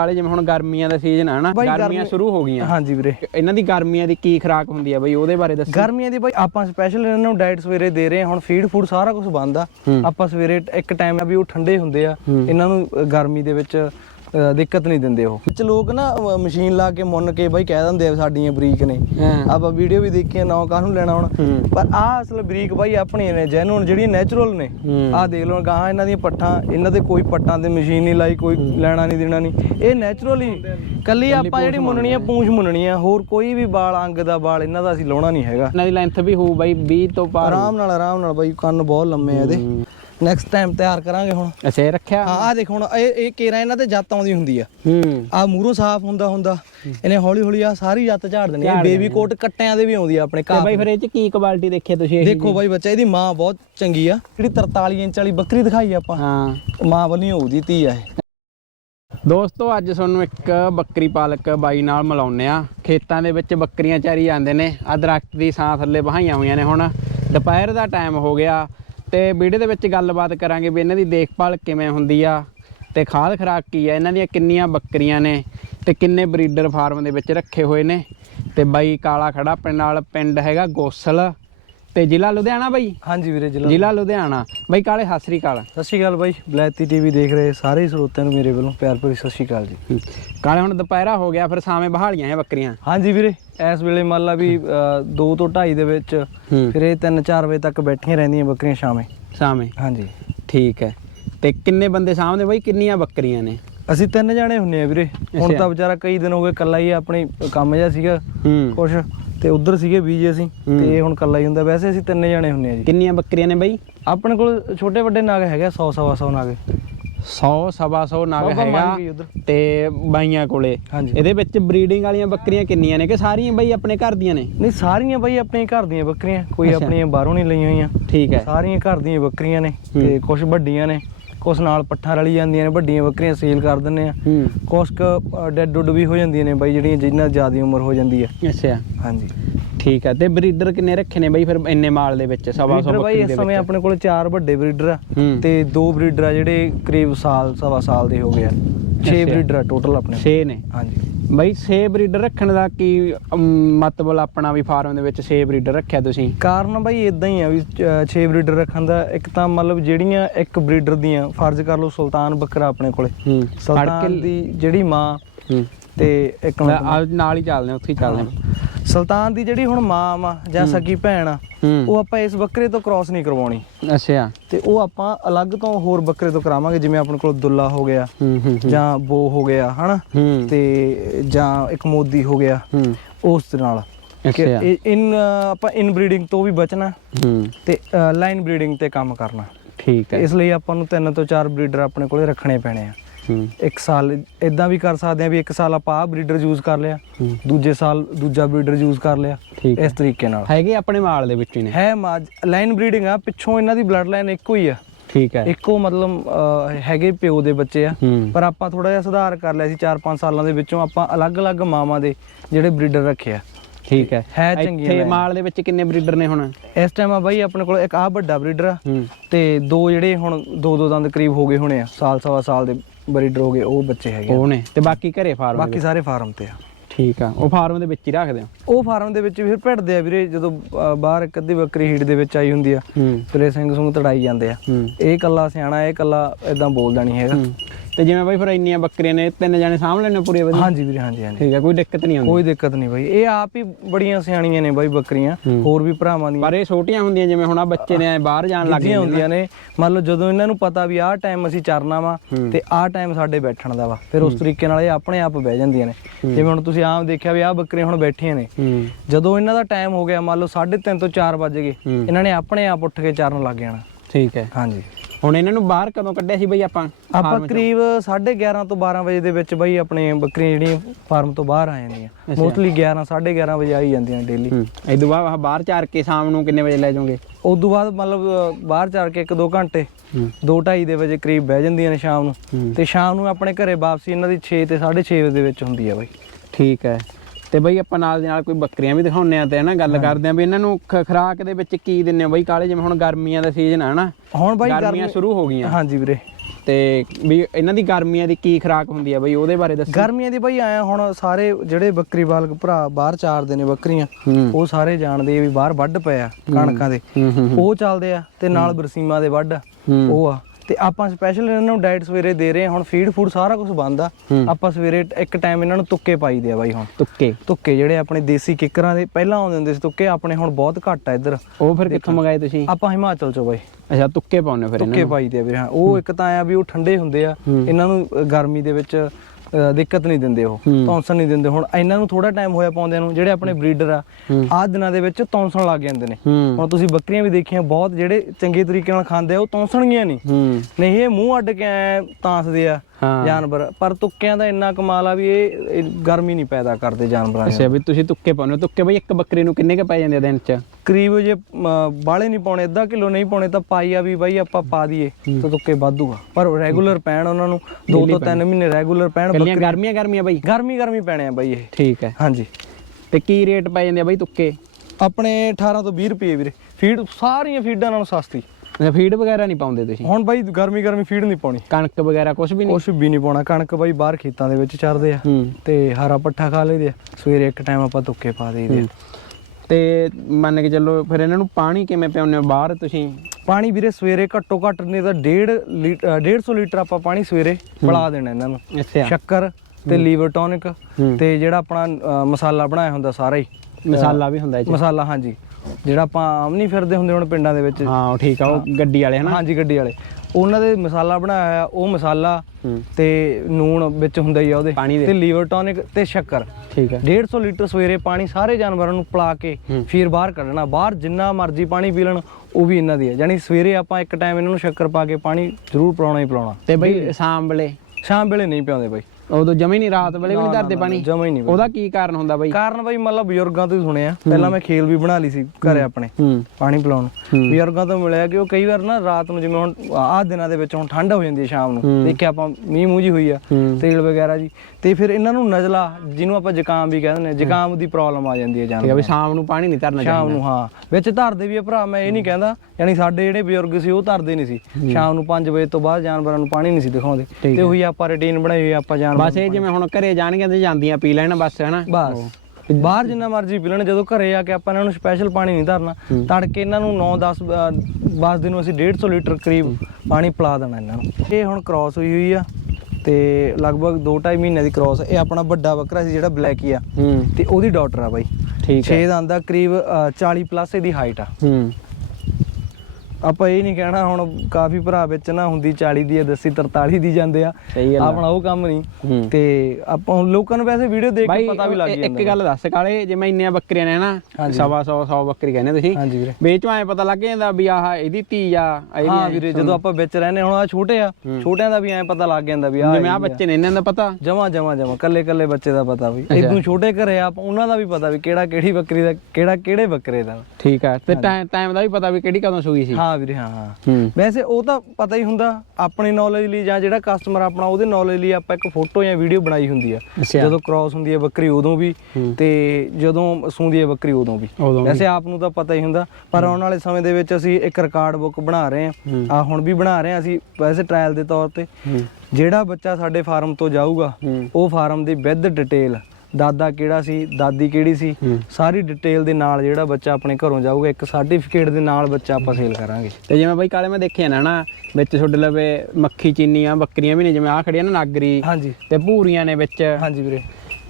ਕਾਲੇ ਜਿਵੇਂ ਹੁਣ ਗਰਮੀਆਂ ਦਾ ਸੀਜ਼ਨ ਆ ਨਾ ਗਰਮੀਆਂ ਗਰਮੀ- ਸ਼ੁਰੂ ਹੋ ਗਈਆਂ। ਹਾਂਜੀ ਵੀਰੇ। ਇਹਨਾਂ ਦੀ ਗਰਮੀਆਂ ਦੀ ਕੀ ਖੁਰਾਕ ਹੁੰਦੀ ਆ ਬਈ ਉਹਦੇ ਬਾਰੇ ਦੱਸੋ। ਗਰਮੀਆਂ ਦੀ ਬਾਈ ਆਪਾਂ ਸਪੈਸ਼ਲ ਇਹਨਾਂ ਨੂੰ ਡਾਈਟ ਸਵੇਰੇ ਦੇ ਰਹੇ ਹਾਂ ਹੁਣ ਫੀਡ ਫੂਡ ਸਾਰਾ ਕੁਝ ਬੰਦ ਆ ਹੂੰ। ਆਪਾਂ ਸਵੇਰੇ ਇੱਕ ਟਾਈਮ ਆ ਵੀ ਉਹ ਠੰਡੇ ਹੁੰਦੇ ਆ। ਹੂੰ। ਇਹਨਾਂ ਨੂੰ ਗਰਮੀ ਦੇ ਵਿੱਚ ਦਿੱਕਤ ਨਹੀਂ ਦਿੰਦੇ ਉਹ। ਵਿੱਚ ਲੋਕ ਨਾ ਮਸ਼ੀਨ ਲਾ ਕੇ ਮੁੰਨ ਕੇ ਬਾਈ ਕਹਿ ਦਿੰਦੇ ਆ ਸਾਡੀਆਂ ਬਰੀਕ ਨੇ। ਆਪਾਂ ਵੀਡੀਓ ਵੀ ਦੇਖੀ ਆ ਨਾ ਕਾਹਨੂੰ ਲੈਣਾ ਹੁਣ। ਪਰ ਆਹ ਅਸਲ ਬਰੀਕ ਬਾਈ ਆਪਣੀਆਂ ਨੇ ਜੈਨੂਨ ਜਿਹੜੀਆਂ ਨੈਚੁਰਲ ਨੇ। ਆਹ ਦੇਖ ਲਓ ਗਾਹਾਂ ਇਹਨਾਂ ਦੀਆਂ ਪੱਠਾਂ ਇਹਨਾਂ ਦੇ ਕੋਈ ਪੱਟਾਂ ਤੇ ਮਸ਼ੀਨ ਨਹੀਂ ਲਾਈ ਕੋਈ ਲੈਣਾ ਨਹੀਂ ਦੇਣਾ ਨਹੀਂ। ਇਹ ਨੈਚੁਰਲ ਹੀ। ਕੱਲੀ ਆਪਾਂ ਜਿਹੜੀ ਮੁੰਨਣੀ ਆ ਪੂੰਛ ਮੁੰਨਣੀ ਆ ਹੋਰ ਕੋਈ ਵੀ ਵਾਲ ਅੰਗ ਦਾ ਵਾਲ ਇਹਨਾਂ ਦਾ ਅਸੀਂ ਲਾਉਣਾ ਨਹੀਂ ਹੈਗਾ। ਇਹਨਾਂ ਦੀ ਲੈਂਥ ਵੀ ਹੋਊ ਬਾਈ 20 ਤੋਂ ਪਾਰ ਆਰਾਮ ਨਾਲ ਆਰਾਮ ਨਾਲ ਬਾਈ ਕੰਨ ਬਹੁਤ ਲੰਮੇ ਆ ਇਹਦੇ। ਨੈਕਸਟ ਟਾਈਮ ਤਿਆਰ ਕਰਾਂਗੇ ਹੁਣ। ਅੱਛਾ ਇਹ ਰੱਖਿਆ? ਹਾਂ ਆ ਦੇਖ ਹੁਣ ਇਹ ਇਹ ਕੇਰਾ ਇਹਨਾਂ ਤੇ ਜੱਤ ਆਉਂਦੀ ਹੁੰਦੀ ਆ। ਹੂੰ। ਆ ਮੂਹਰੋਂ ਸਾਫ਼ ਹੁੰਦਾ ਹੁੰਦਾ। ਇਹਨੇ ਹੌਲੀ ਹੌਲੀ ਆ ਸਾਰੀ ਜੱਤ ਝਾੜ ਦੇਣੀ ਝਾੜ ਬੇਬੀ ਕੋਟ ਕੱਟਿਆਂ ਦੇ ਵੀ ਆਉਂਦੀ ਆ ਆਪਣੇ ਤੇ ਘਰ ਬਾਈ ਫਿਰ ਇਹ ਚ ਕੀ ਕੁਆਲਿਟੀ ਦੇਖੀ ਤੁਸੀਂ ਇਹ ਦੇਖੋ ਬਾਈ ਬੱਚਾ ਇਹਦੀ ਮਾਂ ਬਹੁਤ ਚੰਗੀ ਆ। ਜਿਹੜੀ 43 ਇੰਚ ਵਾਲੀ ਬੱਕਰੀ ਦਿਖਾਈ ਆਪਾਂ। ਹਾਂ। ਮਾਂ ਵੱਲੋਂ ਹੋਊਦੀ ਧੀ ਆ ਇਹ। ਦੋਸਤੋ ਅੱਜ ਤੁਹਾਨੂੰ ਇੱਕ ਬੱਕਰੀ ਪਾਲਕ ਬਾਈ ਨਾਲ ਮਿਲਾਉਂਦੇ ਆ। ਖੇਤਾਂ ਦੇ ਵਿੱਚ ਬੱਕਰੀਆਂ ਚਾਰੀ ਜਾਂਦੇ ਨੇ। ਆ ਦਰਖਤ ਦੀ ਛਾਂ ਥੱਲੇ ਬਹਾਈਆਂ ਹੋਈਆਂ ਨੇ ਹੁਣ। ਦੁਪਹਿਰ ਦਾ ਟਾਈਮ ਹੋ ਗਿਆ। ਤੇ ਵੀਡੀਓ ਦੇ ਵਿੱਚ ਗੱਲਬਾਤ ਕਰਾਂਗੇ ਵੀ ਇਹਨਾਂ ਦੀ ਦੇਖਭਾਲ ਕਿਵੇਂ ਹੁੰਦੀ ਆ ਤੇ ਖਾਦ ਖਰਾਕ ਕੀ ਆ, ਇਹਨਾਂ ਦੀਆਂ ਕਿੰਨੀਆਂ ਬੱਕਰੀਆਂ ਨੇ ਤੇ ਕਿੰਨੇ ਬਰੀਡਰ ਫਾਰਮ ਦੇ ਵਿੱਚ ਰੱਖੇ ਹੋਏ ਨੇ ਤੇ ਬਾਈ ਕਾਲਾ ਖੜਾ ਆਪਣੇ ਨਾਲ, ਪਿੰਡ ਹੈਗਾ ਗੋਸਲ। ਤੇ ਜ਼ਿਲ੍ਹਾ ਲੁਧਿਆਣਾ ਬਾਈ? ਹਾਂਜੀ ਵੀਰੇ ਜ਼ਿਲ੍ਹਾ ਜ਼ਿਲ੍ਹਾ ਲੁਧਿਆਣਾ। ਬਾਈ ਕਾਲੇ ਸਤਿ ਸ੍ਰੀ ਅਕਾਲ। ਸਤਿ ਸ਼੍ਰੀ ਅਕਾਲ ਬਾਈ। ਬਲੈਤੀ ਟੀਵੀ ਦੇਖ ਰਹੇ ਸਾਰੇ ਸਰੋਤਿਆਂ ਨੂੰ ਮੇਰੇ ਵੱਲੋਂ ਪਿਆਰ ਭਰੀ ਸਤਿ ਸ਼੍ਰੀ ਅਕਾਲ ਜੀ। ਕਾਲੇ ਹੁਣ ਦੁਪਹਿਰਾ ਹੋ ਗਿਆ ਫਿਰ ਸਾਵੇਂ ਬਹਾਲੀਆਂ ਇਹ ਬੱਕਰੀਆਂ। ਹਾਂਜੀ ਵੀਰੇ ਇਸ ਵੇਲੇ ਮੰਨ ਲਾ ਵੀ 2 ਤੋਂ 2:30 ਦੇ ਵਿੱਚ ਹੂੰ। ਫਿਰ ਇਹ 3-4 ਵਜੇ ਤੱਕ ਬੈਠੀਆਂ ਰਹਿੰਦੀਆਂ ਬੱਕਰੀਆਂ ਸ਼ਾਮੇ ਸਾਵੇਂ? ਹਾਂਜੀ। ਠੀਕ ਹੈ। ਤੇ ਕਿੰਨੇ ਬੰਦੇ ਸਾਹਮਣੇ ਬਾਈ? ਕਿੰਨੀਆਂ ਬੱਕਰੀਆਂ ਨੇ? ਅਸੀਂ ਤਿੰਨ ਜਾਣੇ ਹੁੰਨੇ ਆ ਵੀਰੇ। ਹੁਣ। ਤਾਂ ਵਿਚਾਰਾ ਕਈ ਦਿਨ ਹੋ ਗਏ ਕੱਲਾ ਹੀ ਆਪਣੀ ਕੰਮ ਜਿਹਾ ਸੀਗਾ। ਹੂੰ। ਕੁਛ ਤੇ ਉਧਰ ਸੀਗੇ ਬੀਜੇ ਅਸੀਂ। ਤੇ ਹੁਣ ਕੱਲਾ ਹੀ ਹੁੰਦਾ। ਵੈਸੇ ਅਸੀਂ ਤਿੰਨੇ ਜਾਣੇ ਹੁੰਨੇ ਆ ਜੀ। ਕਿੰਨੀਆਂ ਬੱਕਰੀਆਂ ਨੇ ਬਾਈ? ਆਪਣੇ ਕੋਲ ਛੋਟੇ ਵੱਡੇ ਨਾਗ ਹੈਗੇ 100 ਸਵਾ 100 ਨਾਗ। 100 ਸਵਾ 100 ਨਗ ਹੈਗਾ। ਤੇ ਬਾਈਆਂ ਕੋਲੇ। ਇਹਦੇ ਵਿੱਚ ਬਰੀਡਿੰਗ ਵਾਲੀਆਂ ਬੱਕਰੀਆਂ ਕਿੰਨੀਆਂ ਨੇ ਕਿ ਸਾਰੀਆਂ ਬਾਈ ਆਪਣੇ ਘਰ ਦੀਆਂ ਨੇ? ਨਹੀਂ ਸਾਰੀਆਂ ਬਾਈ ਆਪਣੇ ਘਰ ਦੀਆਂ ਬੱਕਰੀਆਂ। ਕੋਈ। ਆਪਣੀਆਂ ਬਾਹਰੋਂ ਨਹੀਂ ਲਈਆਂ ਹੋਈਆਂ। ਠੀਕ ਹੈ। ਸਾਰੀਆਂ ਘਰ ਦੀਆਂ ਬੱਕਰੀਆਂ ਨੇ ਤੇ ਕੁਝ ਵੱਡੀਆਂ ਨੇ। ਕੁਝ ਨਾਲ ਪੱਠਾ ਰਲੀ ਜਾਂਦੀਆਂ ਨੇ ਵੱਡੀਆਂ ਬੱਕਰੀਆਂ ਸੇਲ ਕਰ ਦਿੰਨੇ ਆ। ਹੂੰ। ਕੁਛ ਡੈਡ ਡੁੱਡ ਵੀ ਹੋ ਜਾਂਦੀਆਂ ਨੇ ਬਾਈ ਜਿਹੜੀਆਂ ਜਿੰਨਾ ਜ਼ਿਆਦਾ ਉਮਰ ਹੋ ਜਾਂਦੀ ਆ। ਅੱਛਾ। ਹਾਂਜੀ। ਠੀਕ ਹੈ ਤੇ ਬਰੀਡਰ ਕਿੰਨੇ ਰੱਖੇ ਨੇ ਬਾਈ ਫਿਰ ਇੰਨੇ ਮਾਲ ਦੇ ਵਿੱਚ ਸਵਾ 100 ਬਰੀਡਰ ਬਾਈ ਬੱਕਰੀ ਇਸ ਦੇ ਸਮੇਂ ਵਿੱਚ? ਆਪਣੇ ਕੋਲ ਚਾਰ ਵੱਡੇ ਬਰੀਡਰ ਆ ਤੇ ਦੋ ਬਰੀਡਰ ਆ ਜਿਹੜੇ ਕਰੀਬ ਸਾਲ ਸਵਾ ਸਾਲ ਦੇ ਹੋ ਗਏ ਆ। 6 ਅੱਛਾ। ਬਰੀਡਰ ਆ ਟੋਟਲ ਆਪਣੇ। 6 ਨੇ। ਹਾਂਜੀ। ਬਾਈ 6 ਬਰੀਡਰ ਰੱਖਣ ਦਾ ਕੀ ਮਤਲਬ ਆਪਣਾ ਵੀ ਫਾਰਮ ਦੇ ਵਿੱਚ 6 ਬਰੀਡਰ ਰੱਖਿਆ ਤੁਸੀਂ? ਕਾਰਨ ਬਾਈ ਇਦਾਂ ਹੀ ਆ ਵੀ 6 ਬਰੀਡਰ ਰੱਖਣ ਦਾ ਇੱਕ ਤਾਂ ਮਤਲਬ ਜਿਹੜੀਆਂ ਇੱਕ ਬਰੀਡਰ ਦੀਆਂ ਫਰਜ਼ ਕਰ ਲਓ ਸੁਲਤਾਨ ਬੱਕਰਾ ਆਪਣੇ ਕੋਲੇ। ਸੁਲਤਾਨ ਦੀ ਜਿਹੜੀ ਮਾਂ ਤੇ ਇੱਕ ਨਾਲ ਹੀ ਚੱਲਦੇ ਉੱਥੇ ਹੀ ਚੱਲਦੇ। ਸੁਲਤਾਨ ਦੀ ਜਿਹੜੀ ਹੁਣ ਮਾਂ ਵਾ ਜਾਂ ਸਕੀ ਭੈਣ ਆ ਹੂੰ। ਉਹ ਆਪਾਂ ਇਸ ਬੱਕਰੇ ਤੋਂ ਕ੍ਰਾਸ ਨਹੀਂ ਕਰਵਾਉਣੀ। ਅੱਛਾ। ਤੇ ਉਹ ਆਪਾਂ ਅਲੱਗ ਤੋਂ ਹੋਰ ਬੱਕਰੇ ਤੋਂ ਕਰਾਵਾਂਗੇ ਜਿਵੇਂ ਆਪਣੇ ਕੋਲ ਦੁੱਲਾ ਹੋ ਗਿਆ ਹੂੰ ਹੂੰ ਹੂੰ। ਜਾਂ ਬੋ ਹੋ ਗਿਆ ਹਨਾ? ਹੂੰ। ਤੇ ਜਾਂ ਇੱਕ ਮੋਦੀ ਹੋ ਗਿਆ ਹੂੰ। ਉਸ ਦੇ ਨਾਲ। ਕਿ ਅੱਛਾ। ਇਹ- ਇਨ ਆਪਾਂ ਇਨ ਬਰੀਡਿੰਗ ਤੋਂ ਵੀ ਬਚਣਾ ਹੂੰ। ਤੇ ਲਾਈਨ ਬਰੀਡਿੰਗ ਤੇ ਕੰਮ ਕਰਨਾ। ਠੀਕ ਹੈ। ਇਸ ਲਈ ਆਪਾਂ ਨੂੰ ਤਿੰਨ ਤੋਂ ਚਾਰ ਬਰੀਡਰ ਆਪਣੇ ਕੋਲੇ ਰੱਖਣੇ ਪੈਣੇ ਆ। ਇੱਕ ਸਾਲ ਇਦਾਂ ਵੀ ਕਰ ਸਕਦੇ ਆ ਵੀ ਇੱਕ ਸਾਲ ਆਪਾਂ ਆ ਬਰੀਡਰ ਯੂਜ਼ ਕਰ ਲਿਆ ਦੂਜੇ ਸਾਲ ਦੂਜਾ ਬਰੀਡਰ ਯੂਜ਼ ਕਰ ਲਿਆ ਇਸ ਤਰੀਕੇ ਨਾਲ। ਹੈਗੇ ਆਪਣੇ ਮਾਲ ਦੇ ਵਿੱਚ ਹੀ ਨੇ ਹੈ ਲਾਈਨ ਬਰੀਡਿੰਗ ਆ ਪਿੱਛੋਂ ਇਹਨਾਂ ਦੀ ਬਲੱਡ ਲਾਈਨ ਇੱਕੋ ਹੀ ਆ। ਠੀਕ ਹੈ। ਇੱਕੋ ਮਤਲਬ ਹੈਗੇ ਪਿਓ ਦੇ ਬੱਚੇ ਆ। ਪਰ ਆਪਾਂ ਥੋੜਾ ਜਿਹਾ ਸੁਧਾਰ ਕਰ ਲਿਆ ਸੀ 4-5 ਸਾਲਾਂ ਦੇ ਵਿੱਚੋਂ ਆਪਾਂ ਅਲੱਗ-ਅਲੱਗ ਮਾਵਾਂ ਦੇ ਜਿਹੜੇ ਬਰੀਡਰ ਰੱਖੇ ਆ। ਠੀਕ ਹੈ। ਇੱਥੇ। ਮਾਲ ਦੇ ਵਿੱਚ ਕਿੰਨੇ ਬਰੀਡਰ ਨੇ ਹੁਣ? ਇਸ ਟਾਈਮ ਆ ਬਾਈ ਆਪਣੇ ਕੋਲ ਇੱਕ ਆ ਵੱਡਾ ਬਰੀਡਰ ਆ। ਤੇ ਦੋ ਜਿਹੜੇ ਹੁਣ ਦੋ ਦੋ ਦੰਦ ਕਰੀਬ ਹੋ ਗਏ ਹੋਣੇ ਆ। ਸਾਲ ਸਵਾ ਸਾਲ ਦੇ ਬਰੀਡਰ ਹੋ ਗਏ ਉਹ ਬੱਚੇ ਹੈਗੇ ਆ। ਉਹ ਨੇ। ਤੇ ਬਾਕੀ ਘਰੇ ਫਾਰਮ ਬਾਕੀ ਸਾਰੇ ਫਾਰਮ ਤੇ ਆ। ਠੀਕ ਆ। ਉਹ ਫਾਰਮ ਦੇ ਵਿੱਚ ਹੀ ਰੱਖਦੇ ਹੋ ਉਹ ਫਾਰਮ ਦੇ ਵਿੱਚ ਵੀ ਫਿਰ ਭਿੜਦੇ ਆ ਵੀਰੇ ਜਦੋਂ ਬਾਹਰ ਇੱਕ ਅੱਧੀ ਬੱਕਰੀ ਹੀਟ ਦੇ ਵਿੱਚ ਆਈ ਹੁੰਦੀ ਆ ਫਿਰ ਇਹ ਸਿੰਘ ਸੁੰਗ ਤੜਾਈ ਜਾਂਦੇ ਆ। ਇਹ ਕੱਲਾ ਸਿਆਣਾ ਇਹ ਕੱਲਾ ਇਦਾਂ ਬੋਲਦਾ ਨਹੀਂ ਹੈਗਾ। ਤੇ ਜਿਵੇਂ ਬਾਈ ਫਿਰ ਇੰਨੀਆਂ ਬੱਕਰੀਆਂ ਨੇ ਤਿੰਨ ਜਣੇ ਸਾਂਭ ਲੈਣੇ ਪੂਰੇ ਵਧੀਆ। ਹਾਂਜੀ ਵੀਰੇ ਹਾਂਜੀ ਹਾਂਜੀ। ਠੀਕ ਹੈ ਕੋਈ ਦਿੱਕਤ ਨਹੀਂ ਆਉਂਦੀ। ਕੋਈ ਦਿੱਕਤ ਨਹੀਂ ਬਾਈ। ਇਹ ਆਪ ਹੀ ਬੜੀਆਂ ਸਿਆਣੀਆਂ ਨੇ ਬਾਈ ਬੱਕਰੀਆਂ। ਹੋਰ ਵੀ ਭਰਾਵਾਂ ਦੀਆਂ। ਪਰ ਇਹ ਛੋਟੀਆਂ ਹੁੰਦੀਆਂ ਜਿਵੇਂ ਹੁਣ ਆ ਬੱਚੇ ਨੇ ਐਂ ਬਾਹਰ ਜਾਣ ਲੱਗ ਹੁੰਦੀਆਂ ਨੇ। ਮੰਨ ਲਓ ਜਦੋਂ ਇਹਨਾਂ ਨੂੰ ਪਤਾ ਵੀ ਆਹ ਟਾਈਮ ਅਸੀਂ ਚਰਨਾ ਵਾ। ਤੇ ਆਹ ਟਾਈਮ ਸਾਡੇ ਬੈਠਣ ਦਾ ਵਾ ਫਿਰ ਉਸ ਤਰੀਕੇ ਨਾਲ ਇਹ ਆਪਣੇ ਆਪ ਬਹਿ ਜਾਂਦੀਆਂ ਨੇ। ਜਿਵੇਂ ਹੁਣ ਤੁਸੀਂ ਆਮ ਦੇਖਿਆ ਵੀ ਆਹ ਬੱਕਰੀਆਂ ਹੁਣ ਬੈਠੀਆਂ ਨੇ। ਜਦੋਂ ਇਹਨਾਂ ਦਾ ਟਾਈਮ ਹੋ ਗਿਆ ਮੰਨ ਲਓ 3:30 ਤੋਂ 4 ਵਜ ਗਏ। ਇਹਨਾਂ ਨੇ ਆਪਣੇ ਆਪ ਉੱਠ ਕੇ ਚਰਨ ਲੱਗ ਜਾਣਾ। ਠੀਕ ਹੈ। ਹਾਂਜੀ। ਹੁਣ ਇਹਨਾਂ ਨੂੰ ਬਾਹਰ ਕਦੋਂ ਕੱਢਿਆ ਸੀ ਬਈ ਆਪਾਂ? ਆਪਾਂ? ਕਰੀਬ 11:30 ਤੋਂ 12 ਵਜੇ ਦੇ ਵਿੱਚ ਬਾਈ ਆਪਣੇ ਬੱਕਰੀਆਂ ਜਿਹੜੀਆਂ ਫਾਰਮ ਤੋਂ ਬਾਹਰ ਆ ਜਾਂਦੀਆਂ। ਮੋਸਟਲੀ 11 11:30 ਵਜੇ ਆ ਹੀ ਜਾਂਦੀਆਂ ਡੇਲੀ ਇਦੋਂ ਬਾਅਦ ਬਾਹਰ ਚਾਰ ਕੇ ਸ਼ਾਮ ਨੂੰ ਕਿੰਨੇ ਵਜੇ ਲੈ ਜਾਓਗੇ? ਉਸ ਤੋਂ ਬਾਅਦ ਮਤਲਬ ਬਾਹਰ ਚੜ ਕੇ 1-2 ਘੰਟੇ ਹੂੰ। 2:30 ਦੇ ਵਜੇ ਕਰੀਬ ਬਹਿ ਜਾਂਦੀਆਂ ਨੇ ਸ਼ਾਮ ਨੂੰ। ਤੇ ਸ਼ਾਮ ਨੂੰ ਆਪਣੇ ਘਰੇ ਵਾਪਸੀ ਇਹਨਾਂ ਦੀ 6 ਤੇ 6:30 ਵਜੇ ਦੇ ਵਿੱਚ ਹੁੰਦੀ ਆ ਬਾਈ। ਠੀਕ ਹੈ। ਤੇ ਬਈ ਆਪਾਂ ਨਾਲ ਦੇ ਨਾਲ ਕੋਈ ਬੱਕਰੀਆਂ ਵੀ ਦਿਖਾਉਂਦੇ ਆ ਤੇ ਨਾ ਗੱਲ ਕਰਦੇ ਆ ਵੀ ਇਹਨਾਂ ਨੂੰ ਖੁਰਾਕ ਦੇ ਵਿੱਚ ਕੀ ਦਿੰਨੇ ਆ ਬਈ ਕਾਲੇ ਜਿਵੇਂ ਹੁਣ ਗਰਮੀਆਂ ਦਾ ਸੀਜ਼ਨ ਆ ਨਾ ਹੁਣ ਬਾਈ ਗਰਮੀਆਂ ਗਰਮੀ ਸ਼ੁਰੂ ਹੋ ਗਈਆਂ। ਹਾਂਜੀ ਵੀਰੇ। ਤੇ ਵੀ ਇਹਨਾਂ ਦੀ ਗਰਮੀਆਂ ਦੀ ਕੀ ਖੁਰਾਕ ਹੁੰਦੀ ਆ ਬਈ ਉਹਦੇ ਬਾਰੇ ਦੱਸੋ। ਗਰਮੀਆਂ ਦੀ ਬਾਈ ਆਇਆ ਹੁਣ ਸਾਰੇ ਜਿਹੜੇ ਬੱਕਰੀ ਪਾਲਕ ਭਰਾ ਬਾਹਰ ਚਾਰਦੇ ਨੇ ਬੱਕਰੀਆਂ ਉਹ ਸਾਰੇ ਜਾਣਦੇ ਆ ਵੀ ਬਾਹਰ ਵੱਢ ਪਿਆ ਕਣਕਾਂ ਦੇ। ਉਹ ਚੱਲਦੇ ਆ ਤੇ ਨਾਲ ਬਰਸੀਮਾ ਦੇ ਵੱਢ। ਉਹ ਆ। ਤੇ ਆਪਾਂ ਸਪੈਸ਼ਲ ਇਹਨਾਂ ਨੂੰ ਡਾਈਟ ਸਵੇਰੇ ਦੇ ਰਹੇ ਹਾਂ ਹੁਣ ਫੀਡ ਫੂਡ ਸਾਰਾ ਕੁਝ ਬੰਦ ਆ। ਆਪਾਂ ਸਵੇਰੇ ਇੱਕ ਟਾਈਮ ਇਹਨਾਂ ਨੂੰ ਤੁੱਕੇ ਪਾਈਦੇ ਆ ਬਾਈ ਹੁਣ। ਤੁੱਕੇ। ਤੁੱਕੇ ਜਿਹੜੇ ਆਪਣੇ ਦੇਸੀ ਕਿੱਕਰਾਂ ਦੇ ਪਹਿਲਾਂ ਆਉਂਦੇ ਹੁੰਦੇ ਸੀ ਤੁੱਕੇ ਆਪਣੇ ਹੁਣ ਬਹੁਤ ਘੱਟ ਆ ਇੱਧਰ। ਉਹ ਫਿਰ ਕਿੱਥੋਂ ਮੰਗਾਏ ਤੁਸੀਂ? ਆਪਾਂ ਹਿਮਾਚਲ ਚੋਂ ਬਾਈ। ਅੱਛਾ ਤੁੱਕੇ ਪਾਉਣੇ ਫਿਰ ਇਹਨਾਂ ਤੁੱਕੇ ਪਾਈਦੇ ਆ ਵੀਰੇ ਹਾਂ। ਉਹ ਇੱਕ ਤਾਂ ਆ ਵੀ ਉਹ ਠੰਡੇ ਹੁੰਦੇ ਆ। ਇਹਨਾਂ ਨੂੰ ਗਰਮੀ ਦੇ ਵਿੱਚ ਦਿੱਕਤ ਨਹੀਂ ਦਿੰਦੇ ਉਹ। ਤੌਂਸਣ ਨਹੀਂ ਦਿੰਦੇ। ਹੁਣ ਇਹਨਾਂ ਨੂੰ ਥੋੜਾ ਟਾਈਮ ਹੋਇਆ ਪਾਉਂਦਿਆਂ ਨੂੰ ਜਿਹੜੇ ਆਪਣੇ ਬਰੀਡਰ ਆ। ਆਹ ਦਿਨਾਂ ਦੇ ਵਿੱਚ ਤੌਂਸਣ ਲੱਗ ਜਾਂਦੇ ਨੇ। ਹੂੰ। ਹੁਣ ਤੁਸੀਂ ਬੱਕਰੀਆਂ ਵੀ ਦੇਖੀਆਂ ਬਹੁਤ ਜਿਹੜੇ ਚੰਗੇ ਤਰੀਕੇ ਨਾਲ ਖਾਂਦੇ ਆ ਉਹ ਤੌਂਸਣਗੀਆਂ ਨਹੀਂ। ਨਹੀਂ ਇਹ ਮੂੰਹ ਅੱਡ ਕੇ ਐ ਤਾਂਸਦੇ ਆ। ਹਾਂ। ਜਾਨਵਰ। ਪਰ ਤੁੱਕਿਆਂ ਦਾ ਇੰਨਾ ਕਮਾਲ ਆ ਵੀ ਇਹ ਇਹ ਗਰਮੀ ਨਹੀਂ ਪੈਦਾ ਕਰਦੇ ਜਾਨਵਰਾਂ ਦੇ ਅੱਛਾ ਵੀ ਤੁਸੀਂ ਤੁੱਕੇ ਪਾਉਣੇ ਹੋ। ਤੁੱਕੇ ਬਈ ਇੱਕ ਬੱਕਰੀ ਨੂੰ ਕਿੰਨੇ ਕ ਪੈ ਜਾਂਦੇ ਆ ਦਿਨ ਚ? ਕਰੀਬ ਜੇ ਬਾਲੇ ਨਹੀਂ ਪਾਉਣੇ ਅੱਧਾ ਕਿਲੋ ਨਹੀਂ ਪਾਉਣੇ ਤਾਂ ਪਾਈ ਆ ਵੀ ਬਾਈ ਆਪਾਂ ਪਾ ਦਈਏ ਤਾਂ ਤੁੱਕੇ ਵਾਧੂ ਆ ਪਰ ਰੈਗੂਲਰ ਪੈਣ ਉਹਨਾਂ ਨੂੰ 2 ਤੋਂ 3 ਮਹੀਨੇ ਰੈਗੂਲਰ ਪੈਣ ਕੱਲੀਆਂ ਗਰਮੀਆਂ ਗਰਮੀਆਂ ਬਈ? ਗਰਮੀ ਗਰਮੀ ਪੈਣੇ ਆ ਬਾਈ ਇਹ। ਠੀਕ ਹੈ। ਹਾਂਜੀ। ਤੇ ਕੀ ਰੇਟ ਪੈ ਜਾਂਦੇ ਆ ਬਈ ਤੁੱਕੇ? ਆਪਣੇ 18 ਤੋਂ 20 ਰੁਪਏ ਵੀਰੇ। ਫੀਡ ਸਾਰੀਆਂ ਫੀਡਾਂ ਨਾਲੋਂ ਸਸਤੀ। ਅੱਛਾ ਫੀਡ ਵਗੈਰਾ ਨਹੀਂ ਪਾਉਂਦੇ ਤੁਸੀਂ? ਹੁਣ ਬਾਈ ਗਰਮੀ ਗਰਮੀ ਫੀਡ ਨਹੀਂ ਪਾਉਣੀ। ਕਣਕ ਵਗੈਰਾ ਕੁਝ ਵੀ ਨਹੀਂ? ਕੁਛ ਵੀ ਨਹੀਂ ਪਾਉਣਾ। ਕਣਕ ਬਾਈ ਬਾਹਰ ਖੇਤਾਂ ਦੇ ਵਿੱਚ ਚਰਦੇ ਆ ਤੇ ਹਰਾ ਪੱਠਾ ਖਾ ਲਈਦੇ ਆ। ਸਵੇਰੇ ਇੱਕ ਟਾਈਮ ਆਪਾਂ ਤੁੱਕੇ ਪਾ ਦੇਈਦੇ ਆ। ਤੇ ਮੰਨ ਕੇ ਚੱਲੋ ਫਿਰ ਇਹਨਾਂ ਨੂੰ ਪਾਣੀ ਕਿਵੇਂ ਪਿਆਉਂਦੇ ਹੋ ਬਾਹਰ ਤੁਸੀਂ? ਪਾਣੀ ਵੀਰੇ ਸਵੇਰੇ ਘੱਟੋ ਘੱਟ ਨਹੀਂ ਤਾਂ 1.5 ਲੀਟਰ 150 ਲੀਟਰ ਆਪਾਂ ਪਾਣੀ ਸਵੇਰੇ ਪਿਲਾ ਦੇਣਾ ਇਹਨਾਂ ਨੂੰ। ਸ਼ੱਕਰ ਤੇ ਲੀਵਰ ਟੌਨਿਕ। ਤੇ ਜਿਹੜਾ ਆਪਣਾ ਮਸਾਲਾ ਬਣਾਇਆ ਹੁੰਦਾ ਸਾਰਾ ਹੀ। ਮਸਾਲਾ ਵੀ ਹੁੰਦਾ ਇਹ 'ਚ। ਮਸਾਲਾ ਹਾਂਜੀ। ਜਿਹੜਾ ਆਪਾਂ ਆਮ ਨਹੀਂ ਫਿਰਦੇ ਹੁੰਦੇ ਹੁਣ ਪਿੰਡਾਂ ਦੇ ਵਿੱਚ। ਹਾਂ ਉਹ ਠੀਕ ਆ ਉਹ ਗੱਡੀ ਵਾਲੇ ਹਨਾ? ਹਾਂਜੀ ਗੱਡੀ ਵਾਲੇ। ਉਹਨਾਂ ਦੇ ਮਸਾਲਾ ਬਣਾਇਆ ਹੋਇਆ ਉਹ ਮਸਾਲਾ ਤੇ ਨੂਣ ਵਿੱਚ ਹੁੰਦਾ ਹੀ ਆ ਉਹਦੇ। ਤੇ ਲੀਵਰ ਟੌਨਿਕ ਤੇ ਸ਼ੱਕਰ। ਠੀਕ ਹੈ 150 ਲੀਟਰ ਸਵੇਰੇ ਪਾਣੀ ਸਾਰੇ ਜਾਨਵਰਾਂ ਨੂੰ ਪਿਲਾ ਕੇ। ਫਿਰ ਬਾਹਰ ਕੱਢਣਾ ਬਾਹਰ ਜਿੰਨਾ ਮਰਜ਼ੀ ਪਾਣੀ ਪੀ ਲੈਣ ਉਹ ਵੀ ਇਹਨਾਂ ਦੀ ਹੈ ਯਾਨੀ ਸਵੇਰੇ ਆਪਾਂ ਇੱਕ ਟਾਈਮ ਇਹਨਾਂ ਨੂੰ ਸ਼ੱਕਰ ਪਾ ਕੇ ਪਾਣੀ ਜ਼ਰੂਰ ਪਿਲਾਉਣਾ ਹੀ ਪਿਲਾਉਣਾ। ਤੇ ਬਈ ਸ਼ਾਮ ਵੇਲੇ? ਸ਼ਾਮ ਵੇਲੇ ਨਹੀਂ ਪਿਆਉਂਦੇ ਬਾਈ। ਉਦੋਂ ਜਮੇ ਨਹੀਂ ਰਾਤ ਵੇਲੇ ਵੀ ਨਹੀਂ ਧਰਦੇ ਪਾਣੀ। ਜਮਾ ਹੀ ਨਹੀਂ ਬਾਈ। ਉਹਦਾ ਕੀ ਕਾਰਨ ਹੁੰਦਾ ਬਈ? ਕਾਰਨ ਬਾਈ ਮਤਲਬ ਬਜ਼ੁਰਗਾਂ ਤੋਂ ਹੀ ਸੁਣਿਆ। ਪਹਿਲਾਂ ਮੈਂ ਖੇਲ ਵੀ ਬਣਾ ਲਈ ਸੀ ਘਰੇ ਆਪਣੇ ਹੂੰ। ਪਾਣੀ ਪਿਲਾਉਣ ਹੂੰ। ਬਜ਼ੁਰਗਾਂ ਤੋਂ ਮਿਲਿਆ ਕਿ ਉਹ ਕਈ ਵਾਰ ਨਾ ਰਾਤ ਨੂੰ ਜਿਵੇਂ ਹੁਣ ਆਹ ਦਿਨਾਂ ਦੇ ਵਿੱਚ ਹੁਣ ਠੰਡ ਹੋ ਜਾਂਦੀ ਹੈ ਸ਼ਾਮ। ਨੂੰ। ਦੇਖਿਆ ਆਪਾਂ ਮੀਂਹ ਮੂੰਹ ਜੀ ਹੋਈ ਆ ਹੂੰ। ਤੇਲ ਵਗੈਰਾ ਜੀ। ਤੇ ਫਿਰ ਇਹਨਾਂ ਨੂੰ ਨਜ਼ਲਾ ਜਿਹਨੂੰ ਆਪਾਂ ਜ਼ੁਕਾਮ ਵੀ ਕਹਿੰਦੇ ਨੇ ਜ਼ੁਕਾਮ ਦੀ ਪ੍ਰੋਬਲਮ ਆ ਜਾਂਦੀ ਹੈ ਠੀਕ ਆ ਜਾਨਵਰ ਵੀ ਸ਼ਾਮ ਨੂੰ ਪਾਣੀ ਨਹੀਂ ਧਰਨਾ ਸ਼ਾਮ ਨੂੰ ਹਾਂ। ਵਿੱਚ ਧਰਦੇ ਵੀ ਆ ਭਰਾ ਮੈਂ ਇਹ ਨਹੀਂ ਕਹਿੰਦਾ ਯਾਨੀ ਸਾਡੇ ਜਿਹੜੇ ਬਜ਼ੁਰਗ ਸੀ ਉਹ ਧਰਦੇ ਨਹੀਂ ਸੀ। ਸ਼ਾਮ ਨੂੰ 5 ਵਜੇ ਤੋਂ ਬਾਅਦ ਜਾਨਵਰਾਂ ਨੂੰ ਪਾਣੀ ਨਹੀਂ ਸੀ ਦਿਖਾਉਂਦੇ। ਠੀਕ ਤੇ ਉਹੀ ਆਪਾਂ ਰੁਟੀਨ ਬਣਾਈ ਹੋਈ ਆ ਆਪਾਂ ਜਾਨਵਰ ਬਸ ਇਹ ਜਿਵੇਂ ਹੁਣ ਘਰੇ ਜਾਣਗੇ ਤੇ ਜਾਂਦੀਆਂ ਪੀ ਲੈਣ ਬਸ ਹਨਾ ਬਸ। ਬਾਹਰ ਜਿੰਨਾ ਮਰਜ਼ੀ ਪੀ ਲੈਣ ਜਦੋਂ ਘਰੇ ਆ ਕੇ ਆਪਾਂ ਇਹਨਾਂ ਨੂੰ ਸਪੈਸ਼ਲ ਪਾਣੀ ਨਹੀਂ ਧਰਨਾ। ਤੜਕੇ ਇਹਨਾਂ ਨੂੰ 9 10 10 ਦਿਨ ਨੂੰ ਅਸੀਂ 150 ਲੀਟਰ ਕਰੀਬ ਪਾਣੀ ਪਿਲਾ ਦੇਣਾ ਇਹਨਾਂ ਨੂੰ। ਇਹ ਹੁਣ ਕ੍ਰਾਸ ਹੋਈ ਹੋਈ ਆ। ਤੇ ਲਗਭਗ 2.5 ਮਹੀਨੇ ਦੀ ਕ੍ਰਾਸ ਇਹ ਆਪਣਾ ਵੱਡਾ ਬੱਕਰਾ ਸੀ ਜਿਹੜਾ ਬਲੈਕ ਹੀ ਆ। ਹੂੰ। ਤੇ ਉਹਦੀ ਡਾਟਰ ਆ ਬਾਈ। ਠੀਕ ਹੈ। 6 ਦੰਦ ਦਾ ਕਰੀਬ ਅ, 40 ਪਲੱਸ ਇਹਦੀ ਹਾਈਟ ਆ। ਹੂੰ। ਆਪਾਂ ਇਹ ਨਹੀਂ ਕਹਿਣਾ ਹੁਣ ਕਾਫੀ ਭਰਾ ਵਿੱਚ ਨਾ ਹੁੰਦੀ 40 ਦੀ ਆ 80 43 ਦੀ ਜਾਂਦੇ ਆ। ਸਹੀ ਗੱਲ ਆ। ਆਪਣਾ ਉਹ ਕੰਮ ਨਹੀਂ। ਤੇ ਆਪਾਂ ਹੁਣ ਲੋਕਾਂ ਨੂੰ ਵੈਸੇ ਵੀਡੀਓ ਦੇਖ ਕੇ ਪਤਾ ਵੀ ਲੱਗ ਜਾਂਦਾ ਇੱਕ ਗੱਲ ਦੱਸ ਕਾਲੇ ਜਿਵੇਂ ਇੰਨੀਆਂ ਬੱਕਰੀਆਂ ਨੇ ਨਾ ਹਾਂਜੀ। ਸਵਾ ਸੌ ਸੌ ਬੱਕਰੀ ਕਹਿੰਦੇ ਤੁਸੀਂ ਹਾਂਜੀ ਵੀਰੇ। ਵੇਚੋਂ ਐ ਪਤਾ ਲੱਗ ਜਾਂਦਾ ਵੀ ਆਹ ਇਹਦੀ ਧੀ ਆ ਇਹਦੀ ਹਾਂ। ਵੀਰੇ ਜਦੋਂ ਆਪਾਂ ਵਿੱਚ ਰਹਿੰਦੇ ਹੁਣ ਆ ਛੋਟੇ ਆ ਛੋਟਿਆਂ ਦਾ ਵੀ ਐਂ ਪਤਾ ਲੱਗ ਜਾਂਦਾ ਵੀ ਆ ਜਿਵੇਂ ਆ। ਬੱਚੇ ਨੇ ਇਹਨਾਂ ਦਾ ਪਤਾ। ਜਮਾ ਜਮਾ ਜਮਾ ਕੱਲੇ ਕੱਲੇ ਬੱਚੇ ਦਾ ਪਤਾ ਵੀ। ਇਦੋਂ ਛੋਟੇ ਘਰੇ ਆ ਉਹਨਾਂ ਦਾ ਵੀ ਪਤਾ ਵੀ ਕਿਹੜਾ ਕਿਹੜੀ ਬੱਕਰੀ ਦਾ ਕਿਹੜਾ ਕਿਹੜੇ ਬੱਕਰੇ ਦਾ। ਠੀਕ ਆ ਤੇ ਟਾਈਮ ਟਾਈਮ ਦਾ ਵੀ ਪਤਾ ਵੀ ਕਿਹੜੀ ਕਦੋਂ ਸੂਈ ਸੀ। ਹਾਂ ਵੀਰੇ ਹਾਂ ਹਾਂ। ਹੂੰ। ਵੈਸੇ ਉਹ ਤਾਂ ਪਤਾ ਹੀ ਹੁੰਦਾ ਆਪਣੀ ਨੌਲੇਜ ਲਈ ਜਾਂ ਜਿਹੜਾ ਕਸਟਮਰ ਆਪਣਾ ਉਹਦੇ ਨੌਲੇਜ ਲਈ ਆਪਾਂ ਇੱਕ ਫੋਟੋ ਜਾਂ ਵੀਡੀਓ ਬਣਾਈ ਹੁੰਦੀ ਆ। ਅੱਛਾ। ਜਦੋਂ ਕ੍ਰਾਸ ਹੁੰਦੀ ਹੈ ਬੱਕਰੀ ਉਦੋਂ ਵੀ ਹੂੰ। ਤੇ ਜਦੋਂ ਸੂੰਦੀ ਹੈ ਬੱਕਰੀ ਉਦੋਂ ਵੀ। ਉਦੋਂ ਵੀ। ਵੈਸੇ ਆਪ ਨੂੰ ਤਾਂ ਪਤਾ ਹੀ ਹੁੰਦਾ ਪਰ ਆਉਣ ਵਾਲੇ ਸਮੇਂ ਦੇ ਵਿੱਚ ਅਸੀਂ ਇੱਕ ਰਿਕਾਰਡ ਬੁੱਕ ਬਣਾ ਰਹੇ ਹੂੰ। ਹਾਂ। ਆ ਹੁਣ ਵੀ ਬਣਾ ਰਹੇ ਹਾਂ ਅਸੀਂ ਵੈਸੇ ਟ੍ਰਾਇਲ ਦੇ ਤੌਰ ਤੇ। ਹੂੰ। ਜਿਹੜਾ ਬੱਚਾ ਸਾਡੇ ਫਾਰਮ ਤੋਂ ਜਾਊਗਾ ਹੂੰ। ਉਹ ਫਾਰਮ ਦੀ ਵਿਦ ਡਿਟੇਲ ਦਾਦਾ ਕਿਹੜਾ ਸੀ ਦਾਦੀ ਕਿਹੜੀ ਸੀ। ਸਾਰੀ ਡਿਟੇਲ ਦੇ ਨਾਲ ਜਿਹੜਾ ਬੱਚਾ ਆਪਣੇ ਘਰੋਂ ਜਾਊਗਾ ਇੱਕ ਸਰਟੀਫਿਕੇਟ ਦੇ ਨਾਲ ਬੱਚਾ ਆਪਾਂ ਸੇਲ ਕਰਾਂਗੇ। ਤੇ ਜਿਵੇਂ ਬਾਈ ਕਾਲੇ ਮੈਂ ਦੇਖਿਆ ਨਾ ਨਾ ਵਿੱਚ ਛੁੱਡ ਲਵੇ ਮੱਖੀ ਚੀਨੀਆਂ ਬੱਕਰੀਆਂ ਵੀ ਨੇ ਜਿਵੇਂ ਆ ਖੜੀਆਂ ਨਾ ਨਾਗਰੀ ਹਾਂਜੀ। ਤੇ ਭੂਰੀਆਂ ਨੇ ਵਿੱਚ। ਹਾਂਜੀ ਵੀਰੇ।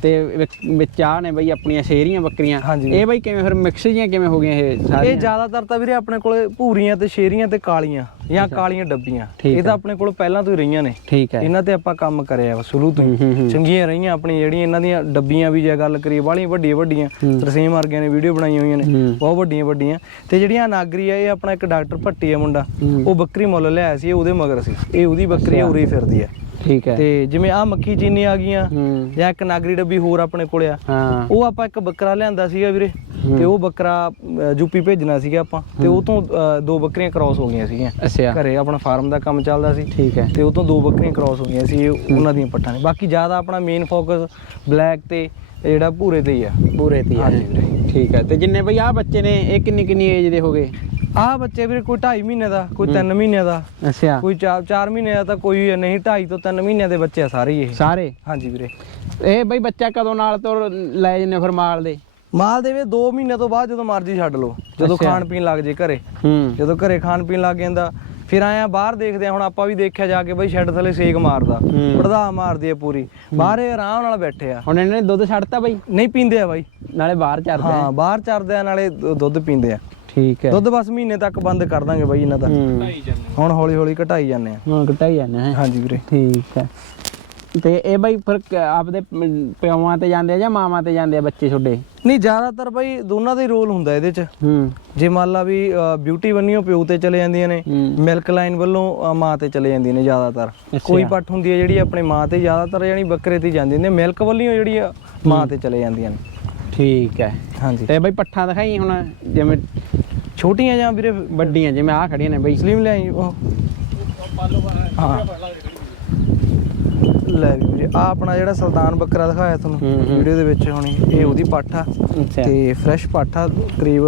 ਤੇ ਵਿੱਚ- ਆ ਨੇ ਬਈ ਆਪਣੀਆਂ ਸ਼ੇਰੀਆਂ ਬੱਕਰੀਆਂ। ਇਹ ਬਈ ਕਿਵੇਂ ਫਿਰ ਮਿਕਸ ਜੀਆਂ ਕਿਵੇਂ ਹੋ ਗਈਆਂ ਇਹ ਇਹ ਸਾਰੀਆਂ ਜ਼ਿਆਦਾਤਰ ਤਾਂ ਵੀਰੇ ਆਪਣੇ ਕੋਲੇ ਭੂਰੀਆਂ ਤੇ ਸ਼ੇਰੀਆਂ ਤੇ ਕਾਲੀਆਂ ਜਾਂ ਕਾਲੀਆਂ ਡੱਬੀਆਂ। ਇਹ ਤਾਂ ਆਪਣੇ ਕੋਲ ਪਹਿਲਾਂ ਤੋਂ ਹੀ ਰਹੀਆਂ ਨੇ। ਠੀਕ ਹੈ। ਇਹਨਾਂ ਤੇ ਆਪਾਂ ਕੰਮ ਕਰਿਆ ਵਾ ਸ਼ੁਰੂ ਤੋਂ। ਚੰਗੀਆਂ ਰਹੀਆਂ ਆਪਣੀ ਜਿਹੜੀਆਂ ਇਹਨਾਂ ਦੀਆਂ ਡੱਬੀਆਂ ਵੀ ਜੇ ਗੱਲ ਕਰੀਏ ਵਾਲੀਆਂ ਵੱਡੀਆਂ ਵੱਡੀਆਂ। ਤਰਸੇਮ ਵਰਗਿਆਂ ਨੇ ਵੀਡੀਓ ਬਣਾਈਆਂ ਹੋਈਆਂ ਨੇ। ਬਹੁਤ ਵੱਡੀਆਂ ਵੱਡੀਆਂ। ਤੇ ਜਿਹੜੀਆਂ ਨਾਗਰੀ ਆ ਇਹ ਆਪਣਾ ਇੱਕ ਡਾਕਟਰ ਭੱਟੀ ਆ ਮੁੰਡਾ। ਉਹ ਬੱਕਰੀ ਮੁੱਲ ਲਿਆਇਆ ਸੀ ਇਹ ਉਹਦੇ ਮਗਰ ਸੀ। ਇਹ ਉਹਦੀ ਬੱਕਰੀ ਆ, ਉਰੇ ਫਿਰਦੀ ਆ। ਠੀਕ ਹੈ। ਤੇ ਜਿਵੇਂ ਆ ਮੱਖੀ ਚੀਨੀ ਆ ਗਈਆਂ ਜਾਂ ਇੱਕ ਨਾਗਰੀ ਡੱਬੀ ਹੋਰ ਆਪਣੇ ਕੋਲੇ ਆ ਉਹ ਆਪਾਂ ਇੱਕ ਬੱਕਰਾ ਲਿਆਂਦਾ ਸੀਗਾ ਵੀਰੇ ਤੇ ਉਹ ਬੱਕਰਾ ਯੂਪੀ ਭੇਜਣਾ ਸੀਗਾ ਆਪਾਂ ਤੇ ਉਹ ਤੋਂ ਦੋ ਬੱਕਰੀਆਂ ਕ੍ਰਾਸ ਹੋ ਗਈਆਂ ਸੀਗੀਆਂ। ਅੱਛਾ। ਘਰੇ ਆਪਣਾ ਫਾਰਮ ਦਾ ਕੰਮ ਚੱਲਦਾ ਸੀ ਠੀਕ ਹੈ। ਤੇ ਉਹ ਤੋਂ ਦੋ ਬੱਕਰੀਆਂ ਕ੍ਰਾਸ ਹੋ ਗਈਆਂ ਸੀ ਉਹਨਾਂ ਦੀਆਂ ਪੱਠਾਂ ਨੇ। ਬਾਕੀ ਜ਼ਿਆਦਾ ਆਪਣਾ ਮੇਨ ਫੋਕਸ ਬਲੈਕ ਤੇ ਜਿਹੜਾ ਭੂਰੇ ਤੇ ਹੀ ਆ। ਪੂਰੇ ਤੇ ਹੀ ਆ। ਹਾਂਜੀ ਵੀਰੇ। ਠੀਕ ਹੈ। ਤੇ ਜਿੰਨੇ ਬਈ ਆ ਬੱਚੇ ਨੇ ਇਹ ਕਿੰਨੀ ਕਿੰਨੀ ਏਜ ਦੇ ਹੋਗੇ ਆਹ ਬੱਚੇ ਵੀਰੇ ਕੋਈ 2.5 ਮਹੀਨੇ ਦਾ ਕੋਈ 3 ਮਹੀਨੇ ਦਾ ਅੱਛਾ। ਕੋਈ 4 4 ਮਹੀਨੇ ਦਾ ਤਾਂ ਕੋਈ ਨਹੀਂ 2.5 ਤੋਂ 3 ਮਹੀਨਿਆਂ ਦੇ ਬੱਚੇ ਆ ਸਾਰੇ ਹੀ ਇਹ। ਸਾਰੇ? ਹਾਂਜੀ ਵੀਰੇ। ਇਹ ਬਈ ਬੱਚਾ ਕਦੋਂ ਨਾਲ ਤੋਂ ਲੈ ਜੰਨੇ ਫਿਰ ਮਾਲ ਦੇ? ਮਾਲ ਦੇਵੇ 2 ਮਹੀਨੇ ਤੋਂ ਬਾਅਦ ਜਦੋਂ ਮਰਜ਼ੀ ਛੱਡ ਲਓ ਜਦੋਂ। ਖਾਣ ਪੀਣ ਲੱਗ ਜੇ ਘਰੇ। ਹੂੰ। ਜਦੋਂ ਘਰੇ ਖਾਣ ਪੀਣ ਲੱਗ ਜਾਂਦਾ ਫਿਰ ਆਇਆ ਬਾਹਰ ਦੇਖਦੇ ਆ ਹੁਣ ਆਪਾਂ ਵੀ ਦੇਖਿਆ ਜਾ ਕੇ ਬਈ ਸ਼ੈੱਡ ਥੱਲੇ ਸੇਕ ਮਾਰਦਾ। ਪੜਦਾ ਮਾਰਦੀ ਆ ਪੂਰੀ। ਬਾਹਰ ਆਰਾਮ ਨਾਲ ਬੈਠੇ ਆ। ਹੁਣ ਇਹਨਾਂ ਨੇ ਦੁੱਧ ਛੱਡਤਾ ਬਈ? ਨਹੀਂ ਪੀਂਦੇ ਆ ਬਾਈ। ਨਾਲੇ ਬਾਹਰ ਚਰਦੇ ਹਾਂ ਬਾਹਰ ਚਰਦੇ ਆ ਨਾਲੇ ਦੁੱਧ ਪੀਂਦੇ ਆ। ਠੀਕ ਹੈ। ਦੁੱਧ ਬਸ ਮਹੀਨੇ ਤੱਕ ਬੰਦ ਕਰ ਦਾਂਗੇ ਬਾਈ ਇਹਨਾਂ ਦਾ। ਹੁਣ ਹੌਲੀ ਹੌਲੀ ਘਟਾਈ ਜਾਂਦੇ ਆ। ਹੁਣ ਘਟਾਈ ਜਾਣਾ ਹੈ। ਹਾਂਜੀ ਵੀਰੇ। ਠੀਕ ਹੈ। ਤੇ ਇਹ ਬਈ ਫਿਰ ਕ- ਆਪਦੇ ਮ- ਪਿਓਾਂ ਤੇ ਜਾਂਦੇ ਆ ਜਾਂ ਮਾਵਾਂ ਤੇ ਜਾਂਦੇ ਆ ਬੱਚੇ ਛੋਡੇ ਨਹੀਂ ਜ਼ਿਆਦਾਤਰ ਬਾਈ ਦੋਨਾਂ ਦਾ ਹੀ ਰੋਲ ਹੁੰਦਾ ਇਹਦੇ 'ਚ। ਹੂੰ। ਜੇ ਮੰਨ ਲਾ ਵੀ ਬਿਊਟੀ ਬੰਨਿਓ ਪਿਓ ਤੇ ਚਲੇ ਜਾਂਦੀਆਂ ਨੇ ਹੂੰ। ਮਿਲਕ ਲਾਈਨ ਵੱਲੋਂ ਅ, ਮਾਂ ਤੇ ਚਲੇ ਜਾਂਦੀਆਂ ਨੇ ਜ਼ਿਆਦਾਤਰ। ਕੋਈ ਪੱਠ ਹੁੰਦੀ ਹੈ ਜਿਹੜੀ ਆਪਣੇ ਮਾਂ ਤੇ ਜ਼ਿਆਦਾਤਰ ਜਾਨੀ ਬੱਕਰੇ ਤੇ ਹੀ ਜਾਂਦੀ ਨੇ ਮਿਲਕ ਵੱਲੋਂ ਜਿਹੜੀ ਆ ਮਾਂ ਤੇ ਚਲੇ ਜਾਂਦੀਆਂ ਨੇ। ਠੀਕ ਹੈ। ਹਾਂਜੀ। ਤੇ ਬਈ ਪੱਠਾ ਦਿਖਾਈ ਹੁਣ ਜਿਵੇਂ ਛੋਟੀਆਂ ਜਾਂ ਵੀਰੇ ਵੱਡੀਆਂ ਜਿਵੇਂ ਆਹ ਖੜੀਆਂ ਨੇ ਬਈ ਸਲੀਮ ਲਿਆਈ ਉਹ। ਹਾਂ। ਲੈ ਵੀ ਵੀਰੇ ਆ ਆਪਣਾ ਜਿਹੜਾ ਸੁਲਤਾਨ ਬੱਕਰਾ ਦਿਖਾਇਆ ਤੁਹਾਨੂੰ। ਵੀਡੀਓ ਦੇ ਵਿੱਚ ਹੁਣੀ ਇਹ ਉਹਦੀ ਪੱਠ ਆ। ਤੇ ਫਰੈਸ਼ ਪੱਠ ਆ ਕਰੀਬ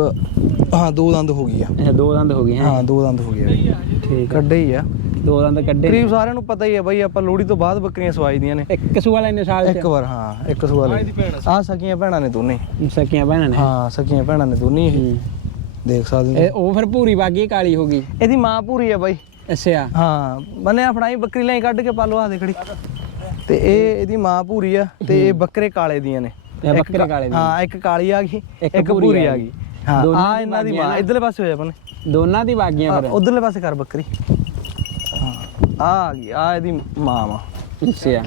ਹਾਂ ਦੋ ਦੰਦ ਹੋ ਗਈ ਆ। ਅੱਛਾ ਦੋ ਦੰਦ ਹੋ ਗਏ ਹੈ ਹਾਂ ਦੋ ਦੰਦ ਹੋ ਗਈ ਆ। ਠੀਕ ਕੱਢੇ ਹੀ ਆ। ਦੋ ਦੰਦ ਕੱਢੇ। ਕਰੀਬ ਸਾਰਿਆਂ ਨੂੰ ਪਤਾ ਹੀ ਆ ਬਈ ਆਪਾਂ ਲੋਹੜੀ ਤੋਂ ਬਾਅਦ ਬੱਕਰੀਆਂ ਸਵਾਈ ਦੀਆਂ ਨੇ। ਇੱਕ ਸੂਆ ਲੈਨੇ ਸਾਲ ਇੱਕ ਵਾਰ ਹਾਂ ਇੱਕ ਸਵਾਲ ਆ ਸਕੀਆਂ ਭੈਣਾਂ ਨੇ ਦੋਨੇ। ਸਕੀਆਂ ਭੈਣਾਂ ਨੇ। ਹਾਂ ਸਕੀਆਂ ਭੈਣਾਂ ਨੇ ਦੋਨੇ ਇਹ। ਹੂੰ। ਦੇਖ ਸਕਦੇ ਹੋ। ਇਹ ਉਹ ਫਿਰ ਭੂਰੀ ਬਾਗੀ ਕਾਲੀ ਹੋ ਗਈ। ਇਹਦੀ ਮਾਂ ਪੂਰੀ ਆ ਬਾਈ। ਅੱਛਾ। ਹਾਂ ਬੰਨੇ ਫੜਾਈ ਬੱਕਰੀ ਲਈ ਕੱਢ ਕੇ ਪਾਲੋ ਆ ਦੇ ਖੜੀ ਤੇ ਇਹ ਇਹਦੀ ਮਾਂ ਪੂਰੀ ਆ ਤੇ ਇਹ ਬੱਕਰੇ ਕਾਲੇ ਦੀਆਂ ਨੇ। ਇਹ ਬੱਕਰੇ ਕਾਲੇ ਦੀਆਂ। ਹਾਂ ਇੱਕ ਕਾਲੀ ਆ ਗਈ ਇੱਕ ਭੂਰੀ ਪੂਰੀ ਆ ਆ ਗਈ। ਹਾਂ ਦੋਨਾਂ ਆ ਦੀ ਇਹਨਾਂ ਦੀ ਮਾਂ। ਇਧਰਲੇ ਪਾਸੇ ਹੋ ਜਾ ਬਨੇ। ਦੋਨਾਂ ਦੀ ਬਾਗੀਆਂ ਫਿਰ। ਉਧਰਲੇ ਪਾਸੇ ਕਰ ਬੱਕਰੀ। ਹਾਂ ਆ ਆ ਗਈ ਆ ਇਹਦੀ ਮਾਂ ਵਾ ਅੱਛਾ